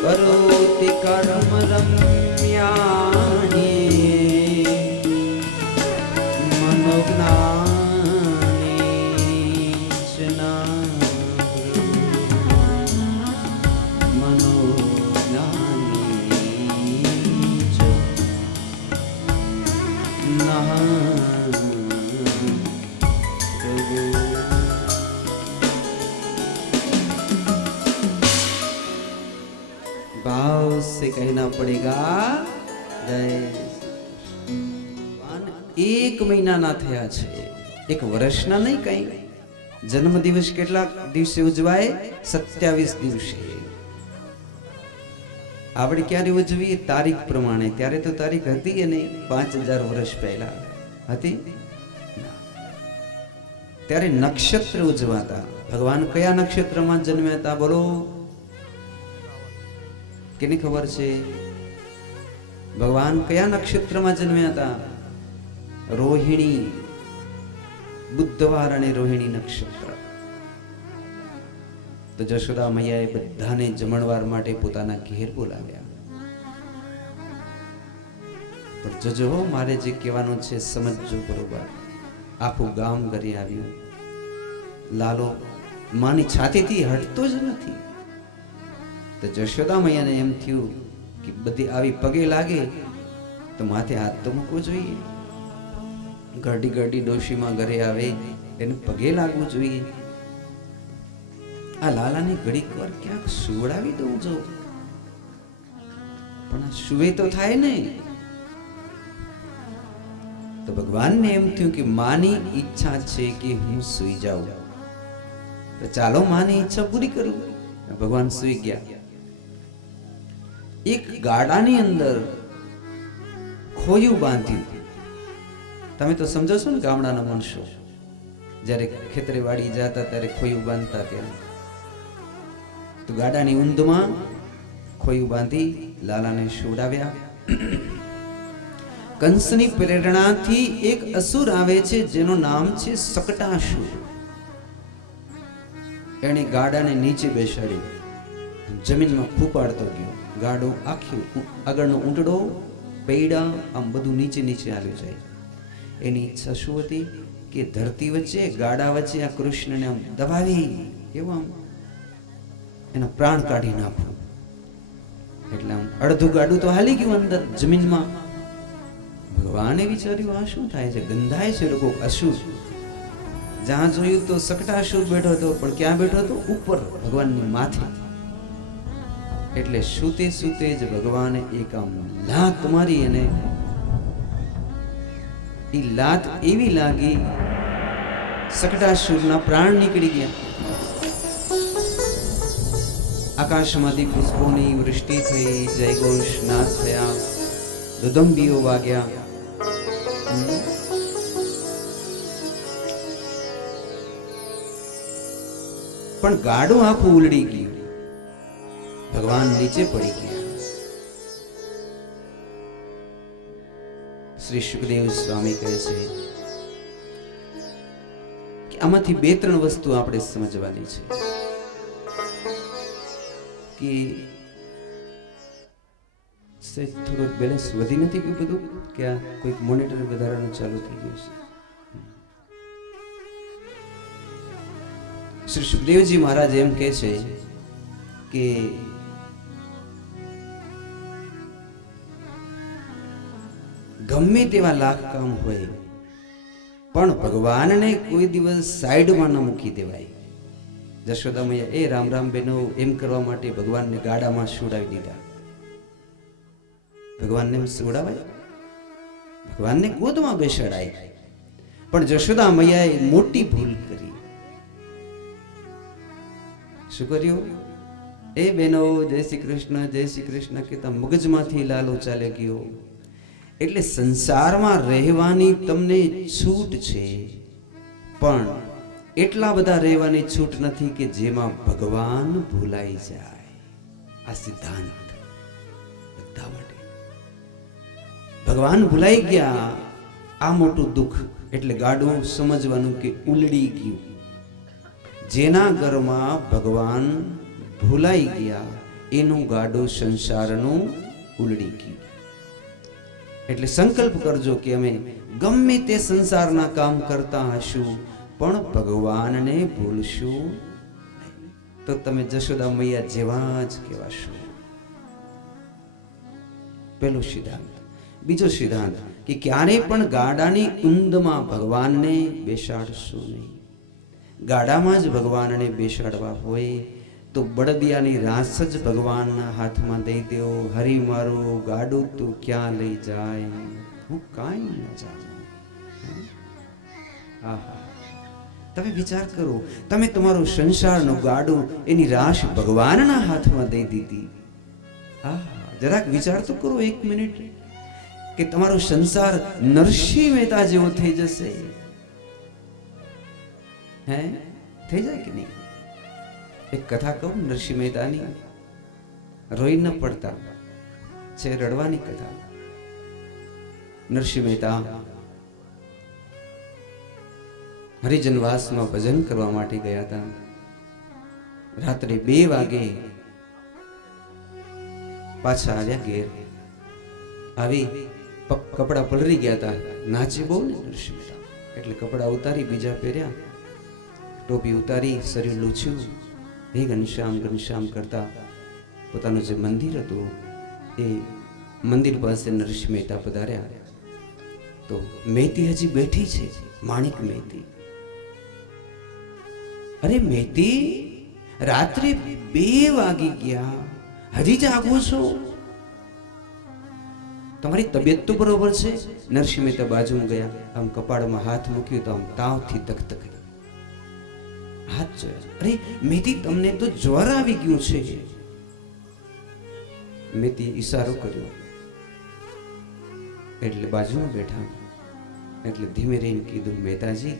કરોતિ કર્મ રમ્યાનિ મનોજ્ઞાની જના भाव से कहना पड़ेगा जय। एक महीना ना थया छे, एक वर्ष ना नहीं कई। जन्म दिवस केटला दिवसे उजवाय? 27 दिवसे। આપણે ક્યારે ઉજવીએ? તારીખ પ્રમાણે। ત્યારે તો તારીખ હતી એ નહીં, 5000 વર્ષ પહેલા હતી। ત્યારે નક્ષત્ર ઉજવાતા। ભગવાન કયા નક્ષત્રમાં જન્મ્યા હતા બોલો? કેની ખબર છે? ભગવાન કયા નક્ષત્રમાં જન્મ્યા હતા? રોહિણી, બુધવાર અને રોહિણી નક્ષત્ર। તો જશોદા મૈયાએ બધાને જમણવાર માટે પોતાના ઘેર બોલાવ્યા। પણ જોજો, મારે જે કહેવાનું છે સમજજો બરોબર। આખું ગામ ઘરે આવ્યું। લાલો માની છાતીથી હટતો જ નથી। તો જશોદા મૈયાને એમ થયું કે બધી આવી પગે લાગે તો માથે હાથ તો મૂકવો જોઈએ। ગરડી ગરડી ડોશીમાં ઘરે આવે એને પગે લાગવું જોઈએ। આ લાલાને ઘડીક વાર ક્યાંક સુવડાવી દઉં જો, પણ સુવે તો થાય ને। તો ભગવાનને એમ થયું કે માની ઈચ્છા છે કે હું સુઈ જાઉં, તો ચાલો માની ઈચ્છા પૂરી કરું। ભગવાન સુઈ ગયા। એક ગાડાની અંદર ખોયું બાંધ્યું। તમે તો સમજો છો ને ગામડાના મનુષ્યો, જ્યારે ખેતરે વાડી જતા ત્યારે ખોયું બાંધતા। ત્યાં તો ગાડાની ઊંધમાં ખોયું બાંધી લાલાને સુવડાવ્યા। કંસની પ્રેરણાથી એક અસુર આવે છે જેનું નામ છે શકટાસુર। એણે ગાડાને નીચે બેસાડ્યું, જમીનમાં ફૂપાડતો ગયો। ગાડો આખ્યું, આગળનો ઊંટડો, પૈડા, આમ બધું નીચે નીચે આવ્યું જાય। એની ઈચ્છા શું હતી કે ધરતી વચ્ચે, ગાડા વચ્ચે આ કૃષ્ણને આમ દબાવી, એવું આમ એના પ્રાણ કાઢી નાખવું। એટલે આમ અડધું ગાડું તો હાલી ગયું અંદર જમીનમાં। ભગવાને વિચાર્યું આ શું થાય છે? ગંધાય છે લોકો અસુર। જ્યાં જોયું તો શકટાસુર બેઠો હતો, પણ ક્યાં બેઠો હતો? ઉપર, ભગવાનની માથે। એટલે સૂતે સૂતે જ ભગવાને એક આમ લાત મારી, અને એ લાત એવી લાગી શકટાસુરના પ્રાણ નીકળી ગયા। આકાશમાંથી પુષ્પોની વૃષ્ટિ થઈ, જયઘોષ નાદ થયા, દુદંબીઓ વાગ્યા। પણ ગાડું આખું ઉલડી ગયું। ભગવાન નીચે પડી ગયા। શ્રી સુખદેવ સ્વામી કહે છે કે આમાંથી 2-3 વસ્તુ આપણે સમજવાની છે કે થોડુંક બેલેન્સ વધી નથી ગયું બધું, કે આ કોઈક મોનિટર વધારાનું ચાલુ થઈ ગયું છે। શ્રી સુખદેવજી મહારાજ એમ કહે છે કે ગમે તેવા લાખ કામ હોય પણ ભગવાનને કોઈ દિવસ સાઈડમાં ન મૂકી દેવાય। જશોદા મૈયા એ રામ રામ બેનો એમ કરવા માટે ભગવાનને ગાડામાં સુવડાવી દીધા। ભગવાનને સુવડાવાય, ભગવાનને ગોદમાં બેસાડાય, પણ જશોદા મૈયાએ મોટી ભૂલ કરી। શું કર્યું? એ બેનો જય શ્રી કૃષ્ણ કહેતા મગજમાંથી લાલો ચાલે ગયો। એટલે સંસારમાં રહેવાની તમને છૂટ છે, પણ એટલા બધા રહેવાની છૂટ નથી કે જેમાં ભગવાન ભૂલાઈ જાય। આ સિદ્ધાંત બધા માટે। ભગવાન ભૂલાઈ ગયા, આ મોટું દુઃખ। એટલે ગાડું સમજવાનું કે ઉલડી ગયું। જેના ઘરમાં ભગવાન ભૂલાઈ ગયા એનું ગાડું સંસારનું ઉલડી ગયું. એટલે સંકલ્પ કરજો કે અમે ગમે તે સંસારના કામ કરતા હશું પણ ભગવાનને ભૂલશું નહીં. તો તમે જશોદા મૈયા જેવા જ કહેવાશો. પેલો સિદ્ધાંત. બીજો સિદ્ધાંત કે ક્યારે પણ ગાડાની ઊંદમાં ભગવાનને બેસાડશો નહીં. ગાડામાં જ ભગવાનને બેસાડવા હોય તો બળદિયાની રાસ જ ભગવાનના હાથમાં દઈ દેવો. હરી મારું ગાડું તું ક્યાં લઈ જાય, હું કાંઈ ન જાણું. આહા, તમે વિચાર કરો, તમે તમારું સંસારનું ગાડું એની રાશ ભગવાનના હાથમાં દઈ દીધી. આહા, જરાક વિચાર તો કરો 1 મિનિટ કે તમારો સંસાર નરસિંહ મહેતા જેવો થઈ જશે. હે, થઈ જાય કે નહીં? એક કથા કહું નરસિંહ મહેતાની, રોઈ ન પડતા, છે રડવાની કથા. નરસિંહ મહેતા હરિજનવાસમાં ભજન કરવા માટે ગયા હતા. રાત્રે 2 વાગે પાછા આવ્યા ઘેર. આવી કપડા પલરી ગયા હતા. નાચે બહુ ને નરસિંહ મહેતા, એટલે કપડા ઉતારી બીજા પહેર્યા, ટોપી ઉતારી, શરીર લૂછ્યું, હે ઘનશ્યામ ઘનશ્યામ કરતા પોતાનું જે મંદિર હતું એ મંદિર પાસે નરસિંહ મહેતા પધાર્યા. તો મહેતી હજી બેઠી છે, માણિક મહેતી. અરે મહેતી, રાત્રે 2 વાગી ગયા, હજી જાગો છો? તમારી તબિયત તો બરોબર છે? નરસિંહ મહેતા બાજુમાં ગયા, આમ કપાળમાં હાથ મૂક્યું તો આમ તાવથી ધકધક હાથ જોયા. અરે મહેતી, તમને તો જ્વર આવી ગયું છે. મહેતી ઈશારો કર્યો એટલે બાજુમાં બેઠા. એટલે ધીમે રહીને કીધું, મહેતાજી,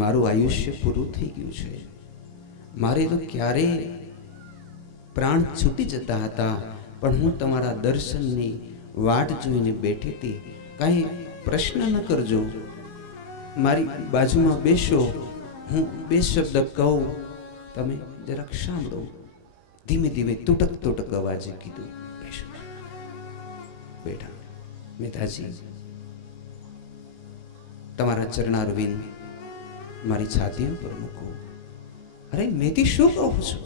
મારું આયુષ્ય પૂરું થઈ ગયું છે. મારે તો ક્યારે પ્રાણ છૂટી જતા હતા, પણ હું તમારા દર્શનની વાટ જોઈને બેઠી હતી. કાંઈ પ્રશ્ન ન કરજો, મારી બાજુમાં બેસો, હું 2 શબ્દ કહું, તમે જરાક સાંભળો. ધીમે ધીમે તૂટક તૂટક અવાજે કીધું, બેસો. બેઠા. મહેતાજી, તમારા ચરણારવિંદ મારી છાતી ઉપર મૂકો. અરે મહેતી, શું કહો છો?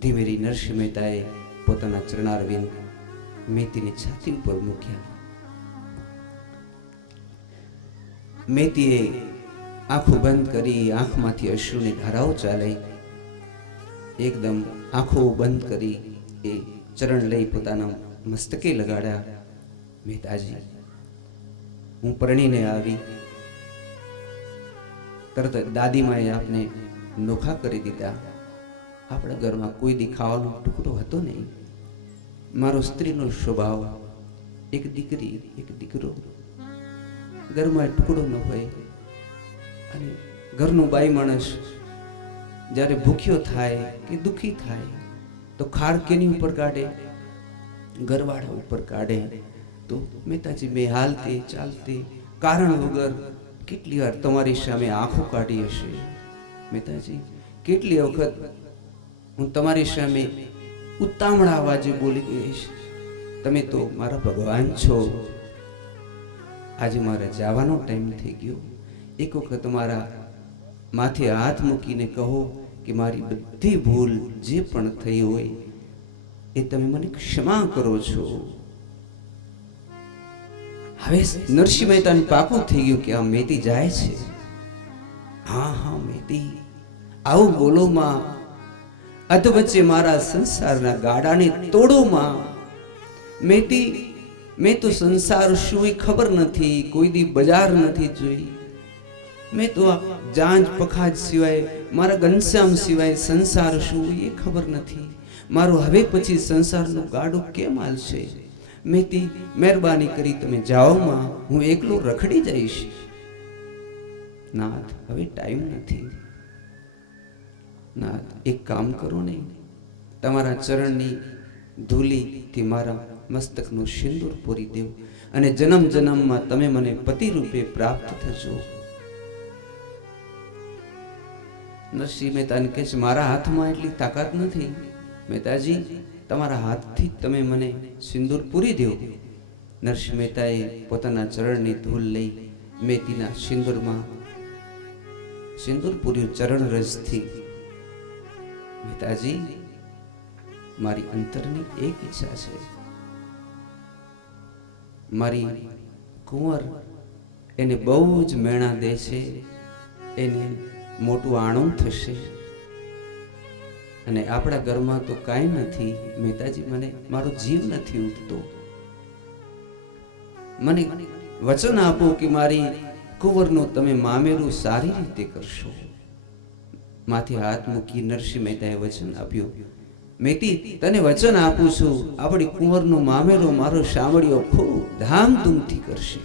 ધીમેરી નરસિંહ મહેતાએ પોતાના ચરણારવિંદ મહેતીની છાતી ઉપર મૂક્યા. મહેતીએ આંખો બંધ કરી, આંખમાંથી અશ્રુની ધારાઓ ચાલે. એકદમ આંખો બંધ કરી એ ચરણ લઈ પોતાના મસ્તકે લગાડ્યા. મહેતાજી, હું પરણીને આવી, તરત દાદીમાએ આપને નોખા કરી દીધા. આપણા ઘરમાં કોઈ દી ખાવાનો ટુકડો હતો નહીં. મારો સ્ત્રીનો સ્વભાવ, એક દીકરી એક દીકરો, ઘરમાં ટુકડો ન હોય. અને ઘરનો બાઈ માણસ જ્યારે ભૂખ્યો થાય કે દુઃખી થાય તો ખાડ કેની ઉપર કાઢે? ઘરવાળા ઉપર કાઢે. તો મહેતાજી, મેં હાલતે ચાલતે કારણ વગર કેટલી વાર તમારી સામે આંખો કાઢી હશે. મહેતાજી, કેટલી વખત હું તમારી સામે ઉતામળા અવાજે બોલી ગઈ છે. તમે તો મારા ભગવાન છો. આજે મારે જવાનો ટાઈમ થઈ ગયો. એક વખત મારા માથે હાથ મૂકીને કહો કે મારી બધી ભૂલ જે પણ થઈ હોય એ તમે મને ક્ષમા કરો છો. હવે નરસિંહ મહેતાને પાકું થઈ ગયું કે આ મહેતી જાય છે. હા હા મહેતી, આવું બોલો માં. અધવચ્ચે મારા સંસારના ગાડાને તોડો માં. મહેતી, મેં તો સંસાર શું એ ખબર નથી, કોઈ દી બજાર નથી જોઈ. મેં તો આ જાંજ પખાજ સિવાય, મારા ઘનશ્યામ સિવાય સંસાર શું એ ખબર નથી. મારું હવે પછી સંસારનું ગાડું કેમ હાલશે? મહેતી, મહેરબાની કરી તમે જાઓ માં, હું એકલો રખડી જઈશ. નાથ, હવે ટાઈમ નથી. નાથ, એક કામ કરો ને, તમારા ચરણની ધૂલીથી મારા મસ્તકનું સિંદૂર પૂરી દેવ અને જન્મ જન્મમાં તમે મને પતિ રૂપે પ્રાપ્ત થજો. નરસિંહ મહેતાને કહે છે, મારા હાથમાં એટલી તાકાત નથી. મહેતાજી, તમારા હાથથી તમે મને સિંદૂર પૂરી દો. નરસિંહ મહેતાએ પોતાના ચરણની ધૂલ લઈ મેતીના સિંદૂરમાં સિંદૂર પૂર્યું ચરણ રસથી. મહેતાજી, મારી અંતરની એક ઈચ્છા છે. મારી કુંવર એને બહુ જ મેણા દે છે, એને મોટું આણું થશે અને આપણા ઘરમાં તો કાંઈ નથી. મહેતાજી, મને મારો જીવ નથી ઉઠતો. મને વચન આપો કે મારી કુંવરનું તમે મામેરું સારી રીતે કરશો. માથે હાથ મૂકી નરસિંહ મહેતાએ વચન આપ્યું, મેતી, તને વચન આપું છું, આપણી કુંવરનો મામેરો મારો સાંભળ્યો ખૂબ ધામધૂમથી કરશે.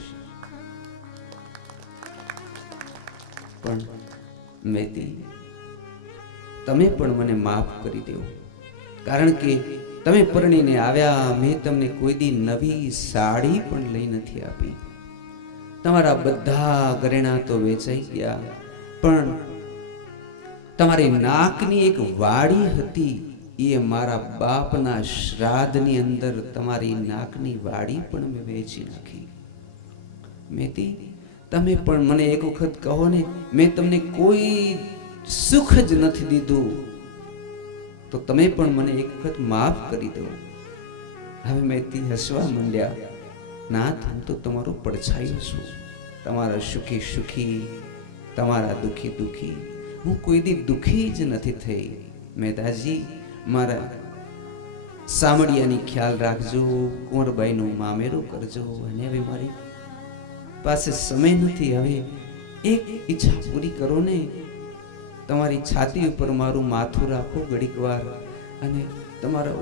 પણ મેતી, તમે પણ મને માફ કરી દો, કારણ કે તમે પરણીને આવ્યા, મેં તમને કોઈ દી નવી સાડી પણ લઈ નથી આપી. તમારા બધા ઘરેણા તો વેચાઈ ગયા, પણ તમારી નાકની એક વાડી હતી, એ મારા બાપના શ્રાદ્ધની અંદર તમારી નાકની વાડી પણ મેં વેચી નાખી. મેતી, તમે પણ મને એક વખત કહો ને, મેં તમને કોઈ સુખ જ નથી દીધું, તો તમે પણ મને એક વખત માફ કરી દો. હવે મેતી હસવા માંડ્યા. નાથ, હું તો તમારો પડછાયો છું, તમારા સુખી સુખી, તમારા દુખી દુખી. હું કોઈ દી દુખી જ નથી થઈ. મહેતાજી, મારા સામડિયાની ખ્યાલ રાખજો, કુંવરબાઈનું મામેરું કરજો. અને હવે મારી પાસે સમય નથી, હવે એક ઈચ્છા પૂરી કરો ને. તમારી છાતી ઉપર મારું માથું રાખો ઘડીક વાર, અને તમારો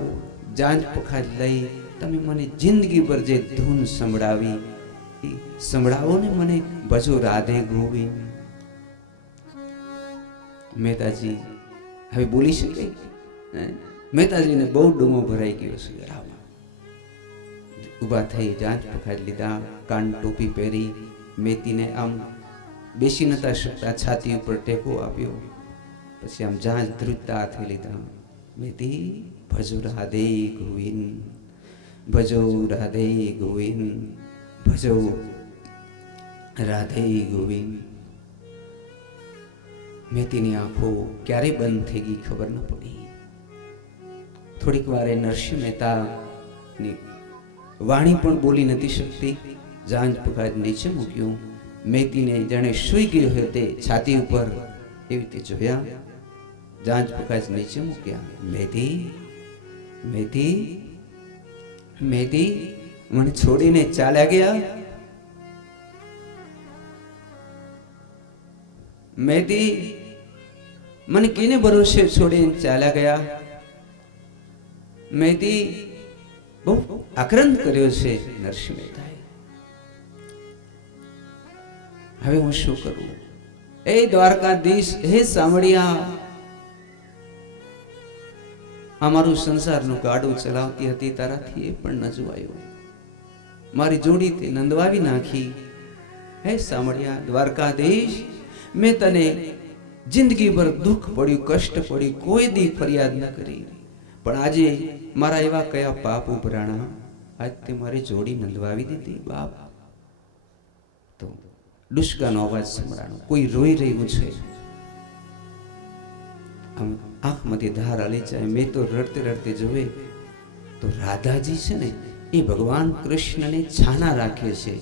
જાંજ પખાજ લઈ તમે મને જિંદગી પર જે ધૂન સંભળાવી એ સંભળાવો ને મને. ભજો રાધે ગોવિંદ. મહેતાજી હવે બોલી શકે? મહેતાજીને બહુ ડૂમો ભરાઈ ગયો છે. ઊભા થઈ જાંજ પખાજ લીધા, કાન ટોપી પહેરી, મેતીને આમ બેસી નતા શકતા, છાતી ઉપર ટેકો આપ્યો. પછી આમ જાંજ ધ્રુજતા હાથે લીધા. મેતી, ભજો રાધે ગોવિંદ, ભજો રાધે ગોવિંદ, ભજો રાધે ગોવિંદ. મેતીની આંખો ક્યારે બંધ થઈ ગઈ ખબર ન પડી. થોડીક વારે નરસિંહ મહેતાની વાણી પણ બોલી નથી શકતી. જાંજ પખાજ નીચે મૂક્યું. મેતીને જાણે સૂઈ ગયો હોય તે છાતી ઉપર એવી રીતે જોયા. જાંજ પખાજ નીચે મૂક્યા. મેતી, મેતી, મેતી, મને છોડીને ચાલ્યા ગયા. મેતી, મને કેને ભરોસે છોડીને ચાલ્યા ગયા. મેતી, બહુ આક્રંદ કર્યો છે નરસિંહ મહેતાએ. હવે હું શું કરું? એ દ્વારકાધીશ, હે સાંભળ્યા, અમારું સંસારનું ગાડું ચલાવતી હતી, તારાથી એ પણ ન જોવાયું. મારી જોડી તે નંદવાવી નાખી. હે સાંભળ્યા દ્વારકાધીશ, મેં તને જિંદગી ભર દુઃખ પડ્યું, કષ્ટ પડ્યું, કોઈ દી ફરિયાદ ન કરી, પણ આજે મારા એવા કયા પાપ ઉભરાણા, આજ તે મારી જોડી નંદવાવી દીધી. બાપ, તો ડુસકાનો અવાજ સંભળાણો, કોઈ રોઈ રહ્યું છે. આમ આંખમાંથી ધાર હલી જાય. મેં તો રડતે રડતે જોવે તો રાધાજી છે ને, એ ભગવાન કૃષ્ણને છાના રાખે છે,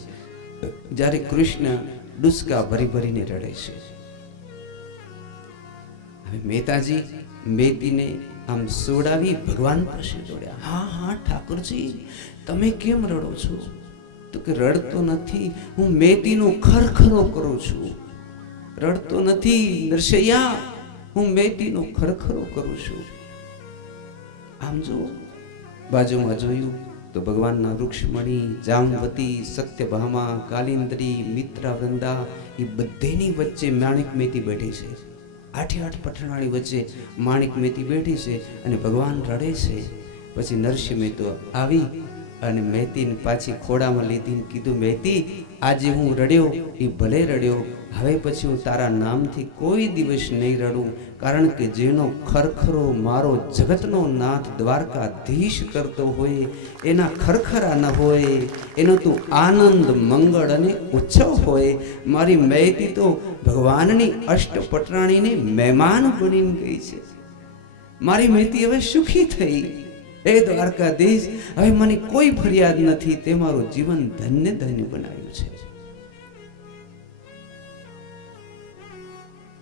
જ્યારે કૃષ્ણ ડુસકા ભરી ભરીને રડે છે. હવે મહેતાજી મેતીને આમ સોડાવી ભગવાન પાસે દોડ્યા. હા હા ઠાકોરજી, તમે કેમ રડો છો? તો કે રડતો નથી, હું મેતીનો ખરખરો કરું છું. રડતો નથી નરસૈયા, હું મેતીનો ખરખરો કરું છું. આમ જો બાજુમાં જોયું તો ભગવાનના રૂક્ષ્મણી, જામવતી, સત્યભામા, કાલિંદરી, મિત્રાવૃંદા, એ બધેની વચ્ચે માણિક મેતી બેઠી છે. આઠે આઠ પઠાણાની વચ્ચે માણિક મેતી બેઠી છે અને ભગવાન રડે છે. પછી નરસિંહ મહેતો આવી અને મહેતીને પાછી ખોડામાં લીધીને કીધું, મહેતી આજે હું રડ્યો એ ભલે રડ્યો, હવે પછી હું તારા નામથી કોઈ દિવસ નહીં રડું, કારણ કે જેનો ખરખરો મારો જગતનો નાથ દ્વારકાધીશ કરતો હોય એના ખરખરા ન હોય, એનો તું આનંદ મંગળ અને ઉત્સવ હોય. મારી મહેતી તો ભગવાનની અષ્ટપટરાણીને મહેમાન બનીને ગઈ છે. મારી મહેતી હવે સુખી થઈ. એ દ્વારકાધીશ, હવે મને કોઈ ફરિયાદ નથી, તે મારું જીવન ધન્ય ધન્ય બનાવ્યું છે.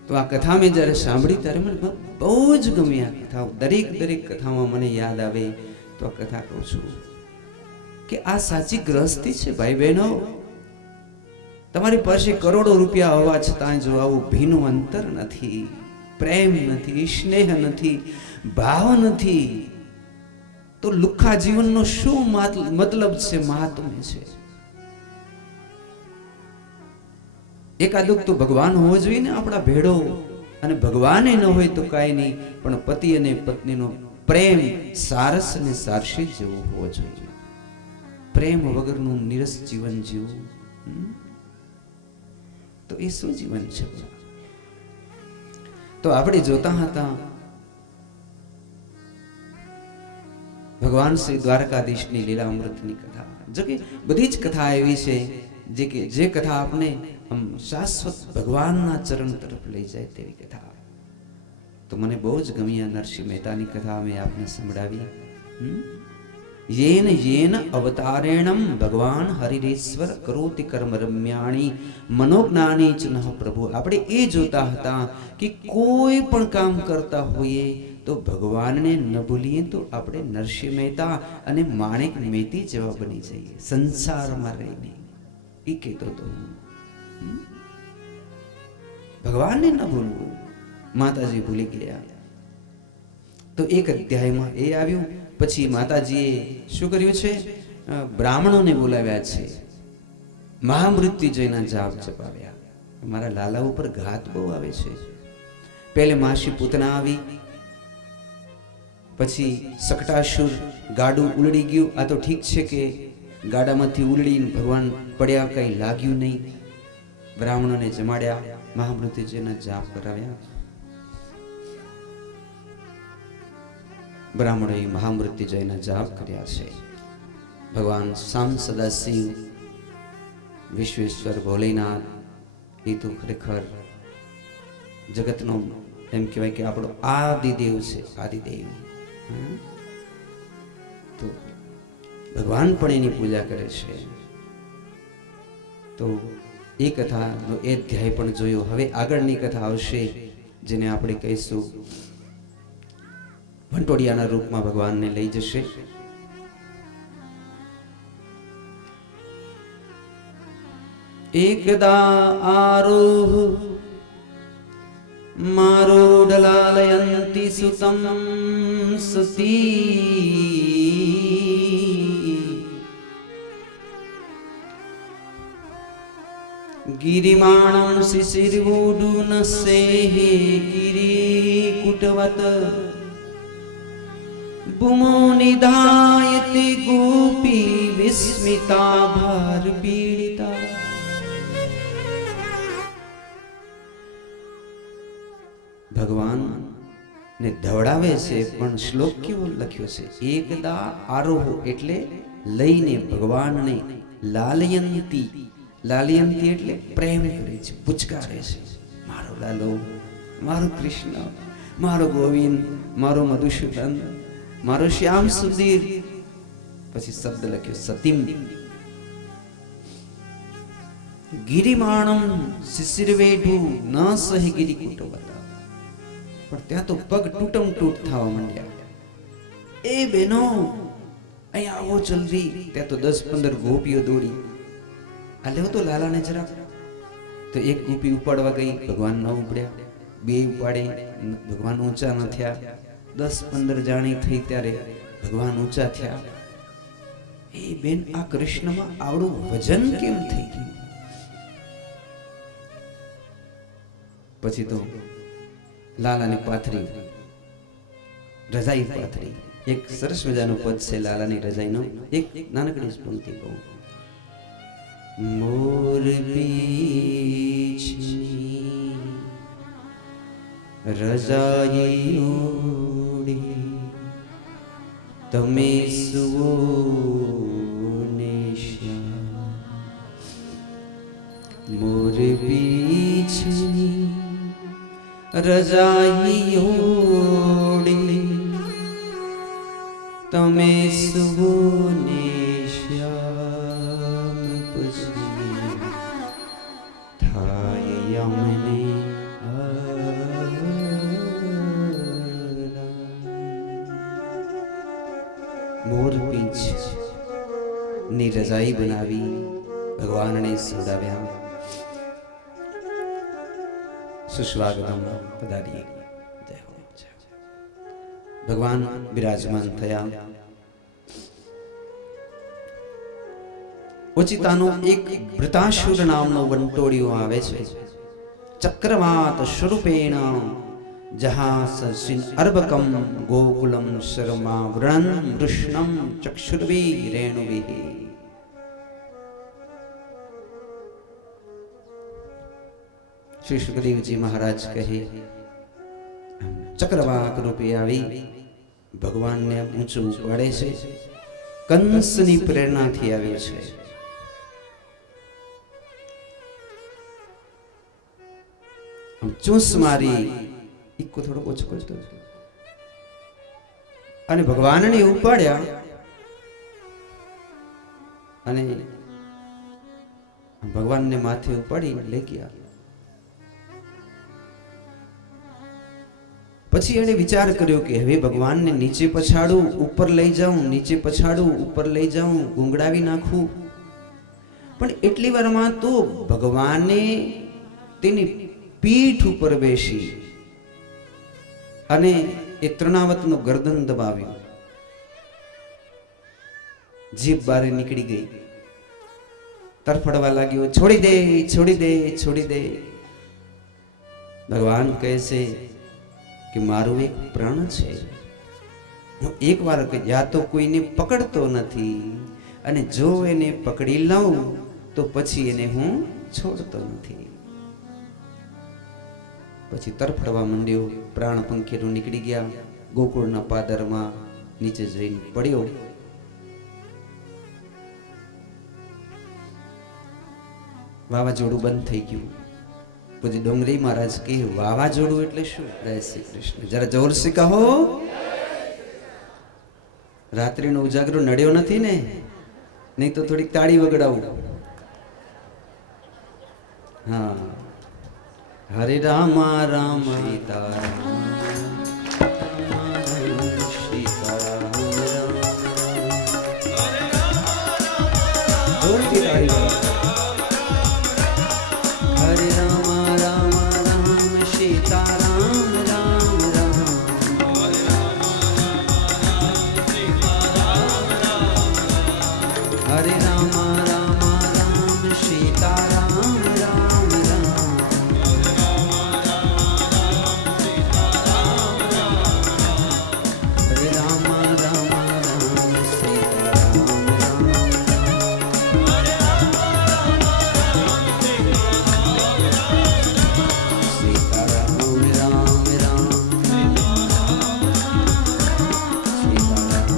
તો આ કથા મેં જ્યારે સાંભળી ત્યારે મને બહુ જ ગમી આ કથા. દરેક કથામાં મને યાદ આવે તો આ કથા કહું છું કે આ સાચી ગ્રસ્તી છે ભાઈ બહેનો. તમારી પાસે કરોડો રૂપિયા હોવા છતાં જો આવું ભીનું અંતર નથી, પ્રેમ નથી, સ્નેહ નથી, ભાવ નથી, તો લુખ્ખા જીવનનો શું મતલબ છે, મહાત્મ્ય છે? એકાદુક તો ભગવાન હોવો જોઈએ ને આપણા ભેડો, અને ભગવાને ન હોય તો કાંઈ નહીં, પણ પતિ અને પત્નીનો પ્રેમ સારસ અને સારસી જેવો હોવો જોઈએ. પ્રેમ વગરનું નિરસ જીવન જીવવું તો એ શું જીવન છે? તો આપણે જોતા હતા ભગવાન શ્રી દ્વારકાધીશની લીલા અમૃતની કથા. જો કે બધી જ કથા એવી છે જે કથા આપણે શાશ્વત ભગવાનના ચરણ તરફ લઈ જાય તેવી કથા. તો મને બહુ જ ગમી આ નરસિંહ મહેતાની કથા મેં આપને સંભળાવી. યેન યેન અવતારેણમ ભગવાન હરિરેશ્વર કરોતિ કર્મ રમ્યાણી મનોજ્ઞાની ચ નઃ પ્રભુ. આપણે એ જોતા હતા કે કોઈ પણ કામ કરતા હોઈએ તો ભગવાનને ન ભૂલીએ તો આપણે નરસિંહ મહેતા અને માણેક મહેતી જેવા બની જઈએ સંસારમાં રહીને. એ કહેતો હતો ભગવાનને ન ભૂલવું. માતાજી ભૂલી ગયા તો એક અધ્યાયમાં એ આવ્યું. પછી માતાજીએ શું કર્યું છે? બ્રાહ્મણોને બોલાવ્યા છે, મહામૃત્યુંજયના જાપ જપાવ્યા. મારા લાલા ઉપર ઘાત બહુ આવે છે. પહેલે માસી પૂતના આવી, પછી સકટાસુર ગાડું ઉલડી ગયું. આ તો ઠીક છે કે ગાડામાંથી ઉલડીને ભગવાન પડ્યા, કઈ લાગ્યું નહીં. બ્રાહ્મણોને જમાડ્યા, મહામૃત્યુંજયના જાપ કરાવ્યા. બ્રાહ્મણોએ મહામૃત્યુંજયના જાપ કર્યા છે. ભગવાન શામ સદાશિવ, વિશ્વેશ્વર ભોલેનાથ એ તો ખરેખર જગતનો એમ કહેવાય કે આપણો આદિદેવ છે, આદિદેવ. તો ભગવાન પણ એની પૂજા કરે છે. તો એ કથાનો એ અધ્યાય પણ જોયો. હવે આગળની કથા આવશે જેને આપણે કહીશું વંટોડિયાના રૂપમાં ભગવાનને લઈ જશે. એકદા આરોહ મારો ડલાલયંતી સુતમ સતી ગિરિમાણં શિશિરવૂઢુન સેહે ગિરિકુટવત ભૂમો નિધાયતે ગોપી વિસ્મિતા ભાર પીડિતા. ભગવાન ને ધવડાવે છે, પણ શ્લોક કેવો લખ્યો છે? એકદા આરોહ એટલે લઈને ભગવાનને, લાલયંતી, લાલયંતી એટલે પ્રેમ કરે છે, પુચકારે છે. મારો લાલો, મારો કૃષ્ણ, મારો ગોવિંદ, મારો મધુસૂદન, મારો શ્યામ સુધીર. પછી શબ્દ લખ્યો સતીમ ગિરિમાણમ શિશિરવેઢુ ન સહી ગિરિકુટવતા. પણ ત્યાં તો પગ તૂટમ તૂટ થવા માંડ્યા. એ બેનો અહીંયા આવો જલ્દી. ત્યાં તો 10-15 ગોપીઓ દોડી. આ લેવો તો લાલાને જરાક. તો એક ગોપી ઉપાડવા ગઈ, ભગવાન ન ઉપડ્યા. બે ઉપાડે, ભગવાન ઊંચા ન થયા. 10-15 જાણી થઈ ત્યારે ભગવાન ઊંચા થયા. એ બેન, આ કૃષ્ણમાં આવડું વજન કેમ થઈ ગયું? પછી તો લાલાને પાથરી, રજાઈ પાથરી, એક સરસ મજાનું પદ છે લાલાની રજાઈનો. એક નાનકડી જ પંક્તિ કહું. મોર પીછની રજાઈ ઓઢી તમે સુવો ને શ્યામ. મોર પીછની રજાઈ ઓઢી તમે સુવો ને શ્યામ. પછી થાય અમને મોરપીંછ ની રજાઈ બનાવી ભગવાનને સુડાવ્યા. સુસ્વાગતમ પધારીએ. જય હો. ભગવાન બિરાજમાન થયા. ઓચિતાનો એક વૃતાસુર નામનો વંટોળિયો આવે છે. ચક્રવાત સ્વરૂપેણ જહાસિન અર્બકમ ગોકુલમ શર્મા વૃણન વૃષ્ણમ ચક્ષુર્ભી રેણુભિ. શ્રી સુખદેવજી મહારાજ કહે ચક્રવાક રૂપે આવી ભગવાનને ઊંચું પાડે છે. કંસની પ્રેરણાથી આવ્યો છે. ચૂસ મારી ઇકો થોડો ઓછો કરતો અને ભગવાનને ઉપાડ્યા અને ભગવાનને માથે ઉપાડી લઈ ગયા. પછી એને વિચાર કર્યો કે હવે ભગવાનને નીચે પછાડું ઉપર લઈ જાઉં, નીચે પછાડું ઉપર લઈ જાઉં, ગુંગળાવી નાખું. પણ એટલી વારમાં તો ભગવાને તેની પીઠ ઉપર બેસી અને એ તૃણાવતનું ગરદન દબાવ્યું. જીભ બારે નીકળી ગઈ. તરફડવા લાગ્યો, છોડી દે છોડી દે છોડી દે. ભગવાન કહે છે કે મારું એક પ્રાણ છે. હું એક વાર યા તો કોઈને પકડતો નથી અને જો એને પકડી લઉં તો પછી એને હું છોડતો નથી. પછી તરફડવા માંડ્યો. પ્રાણ પંખીરું નીકળી ગયા. ગોકુળના પાદરમાં નીચે જઈને પડ્યો. વાવાઝોડું બંધ થઈ ગયું. પછી ડોંગરી મહારાજ કહે વાવાઝોડું એટલે શું? જય શ્રી કૃષ્ણ. જરા જોરથી કહો. રાત્રિનો ઉજાગરો નડ્યો નથી ને? નહીં તો થોડીક તાળી વગડાવું. હા. હરે રામ રામ સીતારામ સીતારામ રામ. જોરથી તાળી વગાડો. હરે રામ રામ રામ સીતારામ રામ રામ. હરે રામ રામ રામ સીતારામ રામ રામ. હરે રામ રામ રામ સીતારામ રામ સીતારામ રામ રામ સીતારામ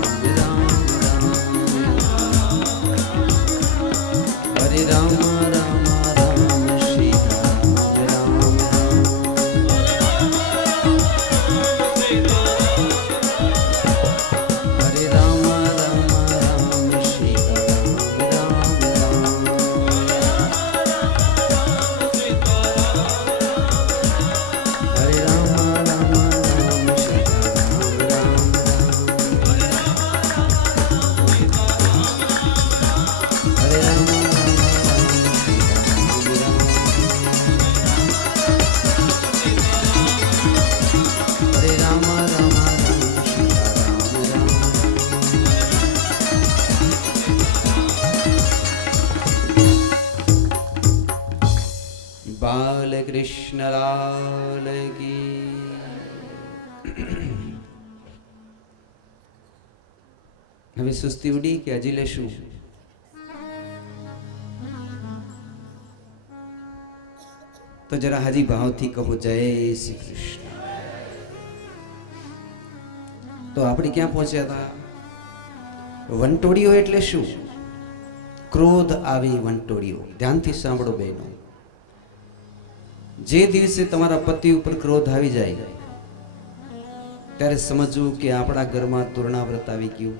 રામ રામ. હરે રામ રામ રામ સીતારામ રામ રામ. હરે રામ રામ રામ સીતારામ રામ રામ. હરે રામ રામ રામ સીતારામ રામ રામ. હરે રામ રામ હરે રામ રામ રામ સીતારામ રામ. બાલકૃષ્ણ લાલ કી. હવે સુસ્તી ઉડી કે હજી લેશું? તો જરા હજી ભાવથી કહો જય શ્રી કૃષ્ણ. તો આપણે ક્યાં પહોંચ્યા હતા? વંટોળીઓ એટલે શું? ક્રોધ આવી વંટોળીઓ. ધ્યાનથી સાંભળો બહેનો. જે દિવસે તમારા પતિ ઉપર ક્રોધ આવી જાય ત્યારે સમજવું કે આપણા ઘરમાં તૂર્ણાવ્રત આવી ગયું.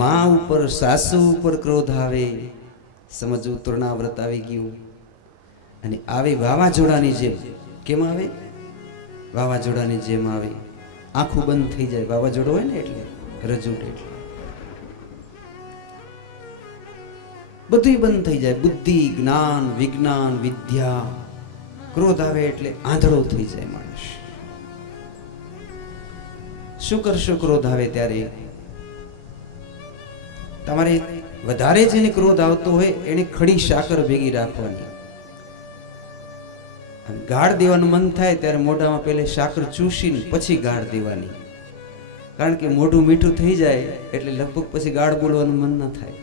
માં ઉપર, સાસુ ઉપર ક્રોધ આવે, સમજવું તૂર્ણાવ્રત આવી ગયું. અને આવે વાવાઝોડાની જેમ. કેમ આવે? વાવાઝોડાની જેમ આવે. આંખું બંધ થઈ જાય. વાવાઝોડું હોય ને એટલે રજૂટ, એટલે બધું બંધ થઈ જાય. બુદ્ધિ, જ્ઞાન, વિજ્ઞાન, વિદ્યા. ક્રોધ આવે એટલે આંધળો થઈ જાય માણસ. શું કરશો ક્રોધ આવે ત્યારે? તમારે વધારે જેને ક્રોધ આવતો હોય એને ખડી સાકર ભેગી રાખવાની. ગાળ દેવાનું મન થાય ત્યારે મોઢામાં પહેલે સાકર ચૂસીને પછી ગાળ દેવાની. કારણ કે મોઢું મીઠું થઈ જાય એટલે લગભગ પછી ગાળ બોલવાનું મન ન થાય.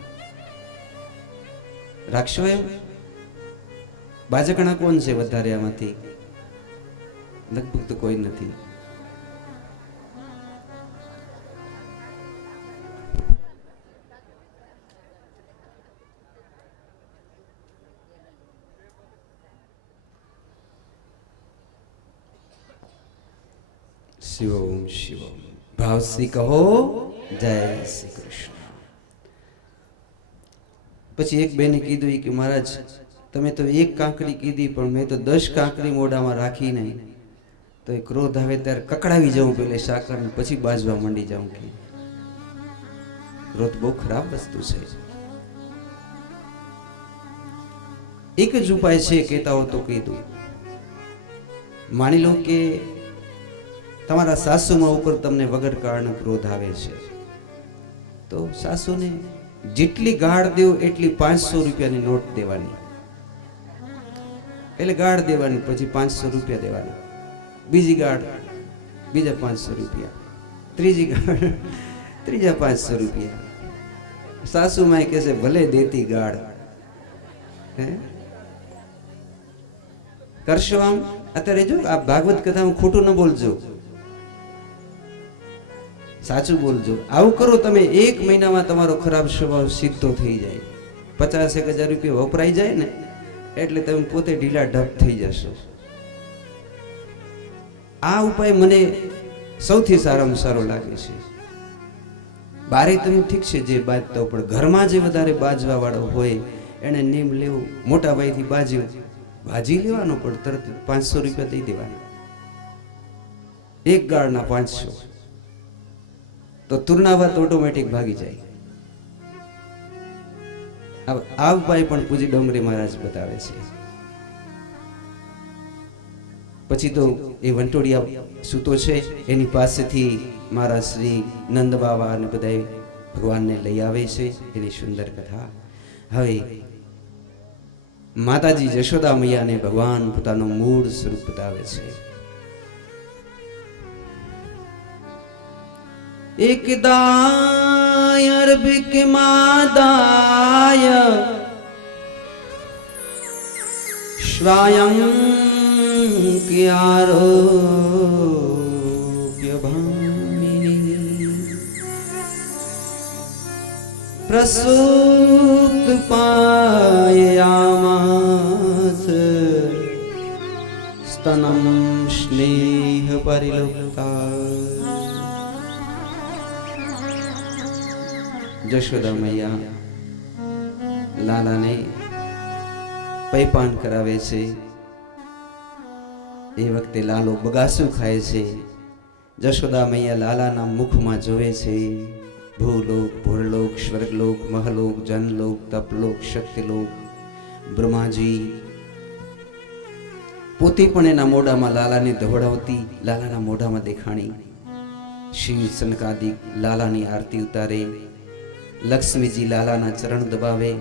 રાખશો એમ? બાજકણા કોણ છે વધારે આમાંથી? લગભગ તો કોઈ નથી. શિવમ શિવમ. ભાવથી કહો જય શ્રી કૃષ્ણ. પછી એક બેને કીધું કે મહારાજ તમે તો એક કાંકરી કીધી પણ મેં તો 10 કાંકરી મોઢામાં રાખી નહીં. તો એ ક્રોધ આવે ત્યારે કકડાવી જાઉં પેલે સાકર ને પછી બાજવા માંડી જાઉં. કે ક્રોધ બહુ ખરાબ વસ્તુ છે. એક જ ઉપાય છે, કહેતા હો તો કીધું. માની લો કે તમારા સાસુમાં ઉપર તમને વગર કારણ ક્રોધ આવે છે, તો સાસુને જેટલી ગાળ દેવ એટલી 500 રૂપિયાની નોટ દેવાની. એટલે ગાળ દેવાની, પછી 500 રૂપિયા દેવાના. બીજી ગાળ બીજા 500 રૂપિયા, ત્રીજી ગાળ ત્રીજા 500 રૂપિયા. સાસુમાં કહે છે ભલે દેતી ગાળ. હે કરશો આમ? અત્યારે જો આ ભાગવત કથામાં ખોટું ન બોલજો, સાચું બોલજો. આવું કરો તમે, 1 મહિનામાં તમારો ખરાબ સ્વભાવ સીધો થઈ જાય. 50,000 રૂપિયા વપરાઈ જાય ને એટલે તમે પોતે ઢીલા ઢપ થઈ જશો. આ ઉપાય મને સૌથી સારામાં સારો લાગે છે. બારે તમે ઠીક છે જે બાજતો, પણ ઘરમાં જે વધારે બાજવા વાળો હોય એને નેમ લેવું. મોટા ભાઈથી બાજી લેવાનો, પણ તરત 500 રૂપિયા દઈ દેવાના. એક ગાળના 500. તો તુર્ણાવત ઓટોમેટિક ભાગી જાય. આ ઉપાય પણ પૂજી ડોંગરી મહારાજ બતાવે છે. પછી તો એ વંટોળિયા સૂતો છે એની પાસેથી મારા શ્રી નંદ બાવા અને બધા ભગવાનને લઈ આવે છે. એની સુંદર કથા. હવે માતાજી જશોદા મૈયાને ભગવાન પોતાનું મૂળ સ્વરૂપ બતાવે છે. એકદાય અર્ભિક માદાય સ્વયં ક્યારોપ્ય ભામિની પ્રસૂત પાયામાસ સ્તનમ સ્નેહ પરિલુપ્તા. જશોદા મૈયા લાલાને પૈપાન કરાવે છે. એ વખતે લાલો બગાસું ખાય છે. જશોદા મૈયા લાલાના મુખમાં જોવે છે. ભૂલોક, ભૂરલોક, સ્વર્ગલોક, મહલોક, જનલોક, તપલોક, શક્તિલોક, બ્રહ્માજી. પોતે પણ એના મોઢામાં લાલાને ધવડાવતી, લાલાના મોઢામાં દેખાણી. શિવ સનકાદિક લાલાની આરતી ઉતારે. લક્ષ્મીજી લાલાના ચરણ દબાવે.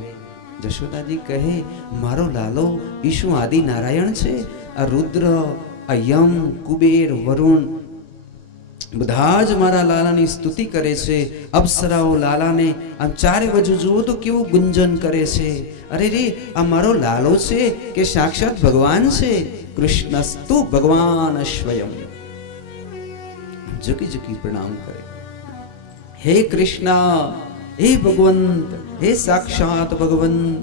જશોદાજી કહે મારો લાલો ઈ શું આદિ નારાયણ છે? આ રુદ્ર, આ યમ, કુબેર, વરુણ બધા જ મારા લાલાની સ્તુતિ કરે છે. અપ્સરાઓ લાલાને આમ ચારે બાજુ જુઓ તો કેવું ગુંજન કરે છે. અરે રે, આ મારો લાલો છે કે સાક્ષાત ભગવાન છે? કૃષ્ણસ્તુ ભગવાન સ્વયં. ઝુકી ઝુકી પ્રણામ કરે. હે કૃષ્ણ, હે ભગવંત, હે સાક્ષાત ભગવંત.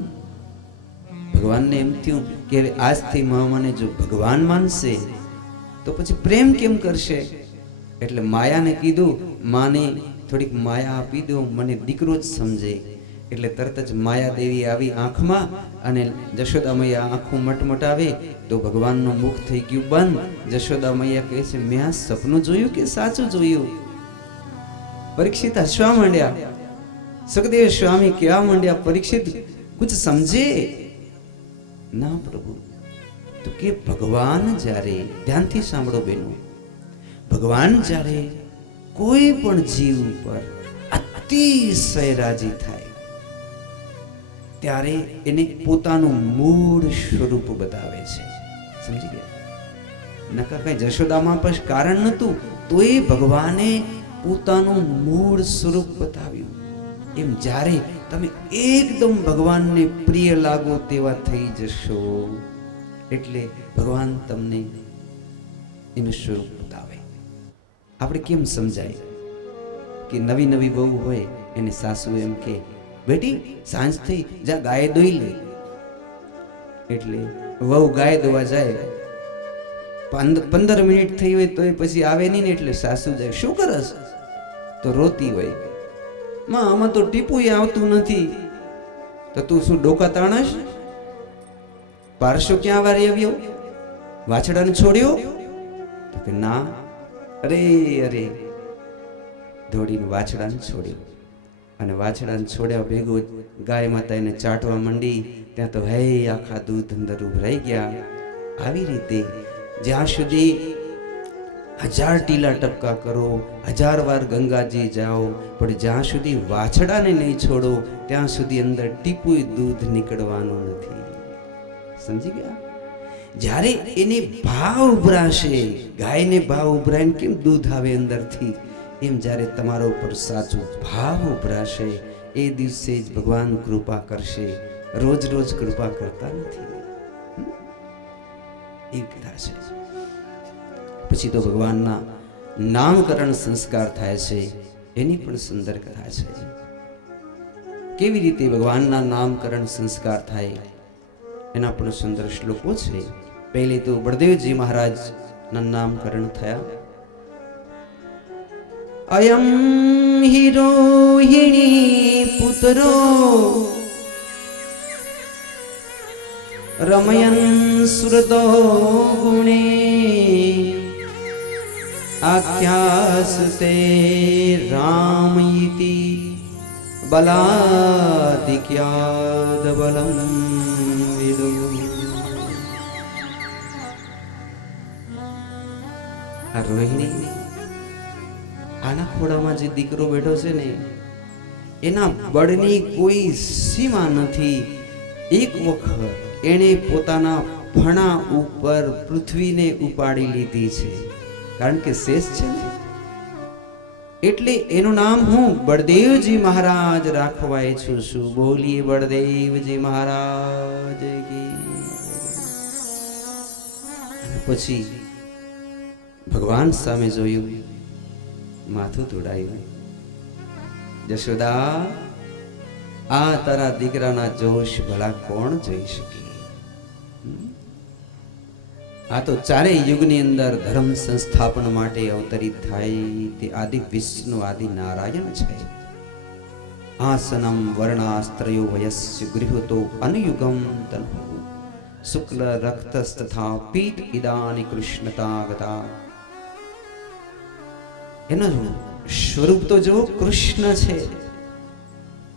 ભગવાનને એમ થયું કે આજથી મને જો ભગવાન માનશે તો પછી પ્રેમ કેમ કરશે? એટલે માયાને કીધું, માને થોડીક માયા આપી દો, મને દીકરો જ સમજે. એટલે તરત જ માયા દેવી આવી આંખમાં, અને જશોદા મૈયા આંખું મટમટાવે તો ભગવાનનું મુખ થઈ ગયું બંધ. જશોદા મૈયા કહે છે, મેં આ સપનું જોયું કે સાચું જોયું? પરીક્ષિત હસવા માંડ્યા. સુખદેવ સ્વામી કહેવા માંડ્યા, પરીક્ષિત કુછ સમજે? ના પ્રભુ. તો કે ભગવાન જ્યારે, ધ્યાનથી સાંભળો બેનો, ભગવાન જ્યારે કોઈ પણ જીવ ઉપર અતિશય રાજી થાય ત્યારે એને પોતાનું મૂળ સ્વરૂપ બતાવે છે. સમજી ગયા? નકા કઈ જશોદામાં પણ કારણ નતું, તો એ ભગવાને પોતાનું મૂળ સ્વરૂપ બતાવ્યું. એમ જ્યારે તમે એકદમ ભગવાનને પ્રિય લાગો તેવા થઈ જશો એટલે ભગવાન તમને એનું સ્વરૂપ બતાવે. આપણે કેમ સમજાય કે નવી નવી બહુ હોય એને સાસુ એમ કે, બેટી સાંજ થઈ જા ગાય દોઈ લે. એટલે વહુ ગાય દોવા જાય, 15 મિનિટ થઈ હોય તો પછી આવે નહીં ને, એટલે સાસુ જાય, શું કરસ? તો રોતી હોય, માં આમાં તો ટીપું આવતું નથી. તો તું શું ડોકા તાણસ? પારસો ક્યાં વારી આવ્યો? વાછડાને છોડ્યો? તો કે ના. અરે અરે, દોડીને વાછડાને છોડ્યો. અને વાછડાને છોડ્યા ભેગો ગાય માતા એને ચાટવા માંડી. ત્યાં તો હે આખા દૂધ અંદર ઉભરાઈ ગયા. આવી રીતે જ્યાં સુધી 1000 ટીલા ટપકા કરો, 1000 વાર ગંગાજી જાઓ, પણ જ્યાં સુધી વાછડાને નહીં છોડો ત્યાં સુધી અંદર ટીપુય દૂધ નીકળવાનું નથી. સમજી ગયા? જ્યારે એને ભાવ ઉભરાશે, ગાયને ભાવ ઉભરાઈને કેમ દૂધ આવે અંદરથી, એમ જ્યારે તમારા ઉપર સાચો ભાવ ઉભરાશે એ દિવસે જ ભગવાન કૃપા કરશે. રોજ રોજ કૃપા કરતા નથી. એ કથા છે. પછી તો ભગવાનના નામકરણ સંસ્કાર થાય છે, એની પણ સુંદર કથા છે. કેવી રીતે ભગવાનના નામકરણ સંસ્કાર થાય એના પણ સુંદર શ્લોકો છે. પહેલે તો બળદેવજી મહારાજના નામકરણ થયા. અયમ હિ રોહિણી પુત્રો રમયન સુરતો ગુણે આખ્યાસતે રામ ઇતિ બલાદિક્યાદ બલમ વિદુ. આ રોહિણી, આના ખોડામાં જે દીકરો બેઠો છે ને, એના બળની કોઈ સીમા નથી. એક વખત એણે પોતાના ફણા ઉપર પૃથ્વીને ઉપાડી લીધી છે, કારણ કે શેષ છે ને, એટલે એનું નામ હું બળદેવજી મહારાજ રાખવા ઈચ્છું છું. બોલીએ બળદેવજી મહારાજ કી. પછી ભગવાન સામે જોયું, માથું તોડાયું. જશોદા, આ તારા દીકરાના જોશ ભલા કોણ જોઈ શકે? આ તો ચારેય યુગની અંદર ધર્મ સંસ્થાપન માટે અવતરિત થાય તે આદિ વિષ્ણુ આદિ નારાયણ છે. આસનમ વર્ણાસ્ત્રયો વયસ્ય ગૃહતો અનુયુગમ તનુ શુક્લ રક્તસ્તથા પીઠ ઇદાની કૃષ્ણતાગતા. એનું સ્વરૂપ તો જો કૃષ્ણ છે.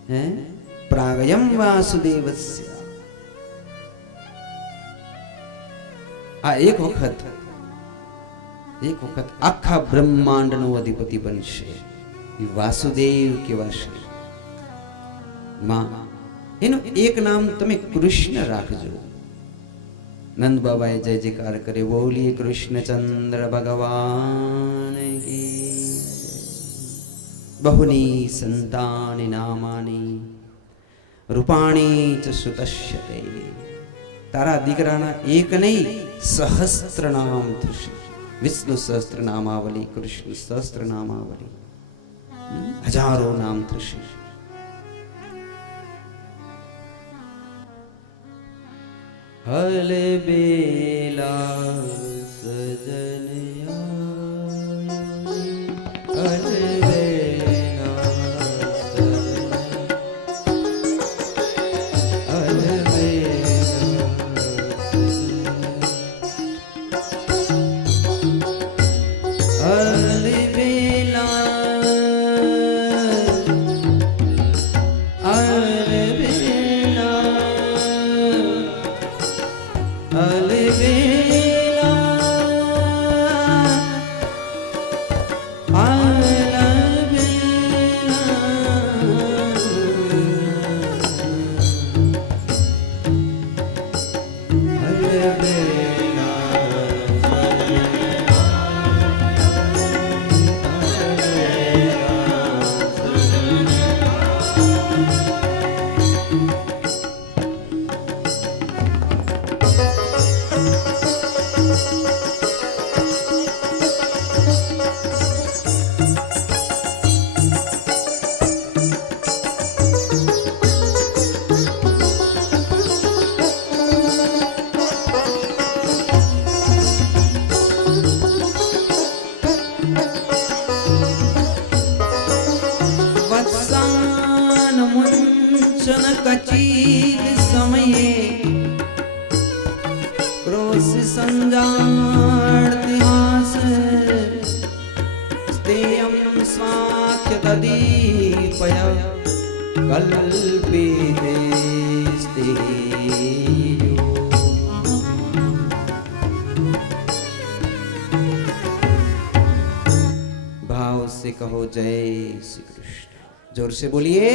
હે પ્રાગયમ વાસુદેવસ્ય. આ એક વખત આખા બ્રહ્માંડનો અધિપતિ બનશે. એ વાસુદેવ કહેવાશે. માં, એનું એક નામ તમે કૃષ્ણ રાખજો. નંદ બાબાએ જય જયકાર કરે, બોલીએ કૃષ્ણચંદ્ર ભગવાન કી. बहुनी संतानि नामानि रूपाणी च सुतस्य ते। तारा दीकराना एक नहीं सहस्त्र नाम थશે। विष्णु सहस्त्र नामावली, कृष्ण सहस्त्र नामावली, हजारों नाम थશે। हल बेला सजन हल बेला हल बेला कचित समये क्रोश संजातिहास स्तेयं स्वाख्य तदीपय कल्पिते स्तेयो। भाव से कहो जय श्री कृष्ण, जोर से बोलिए।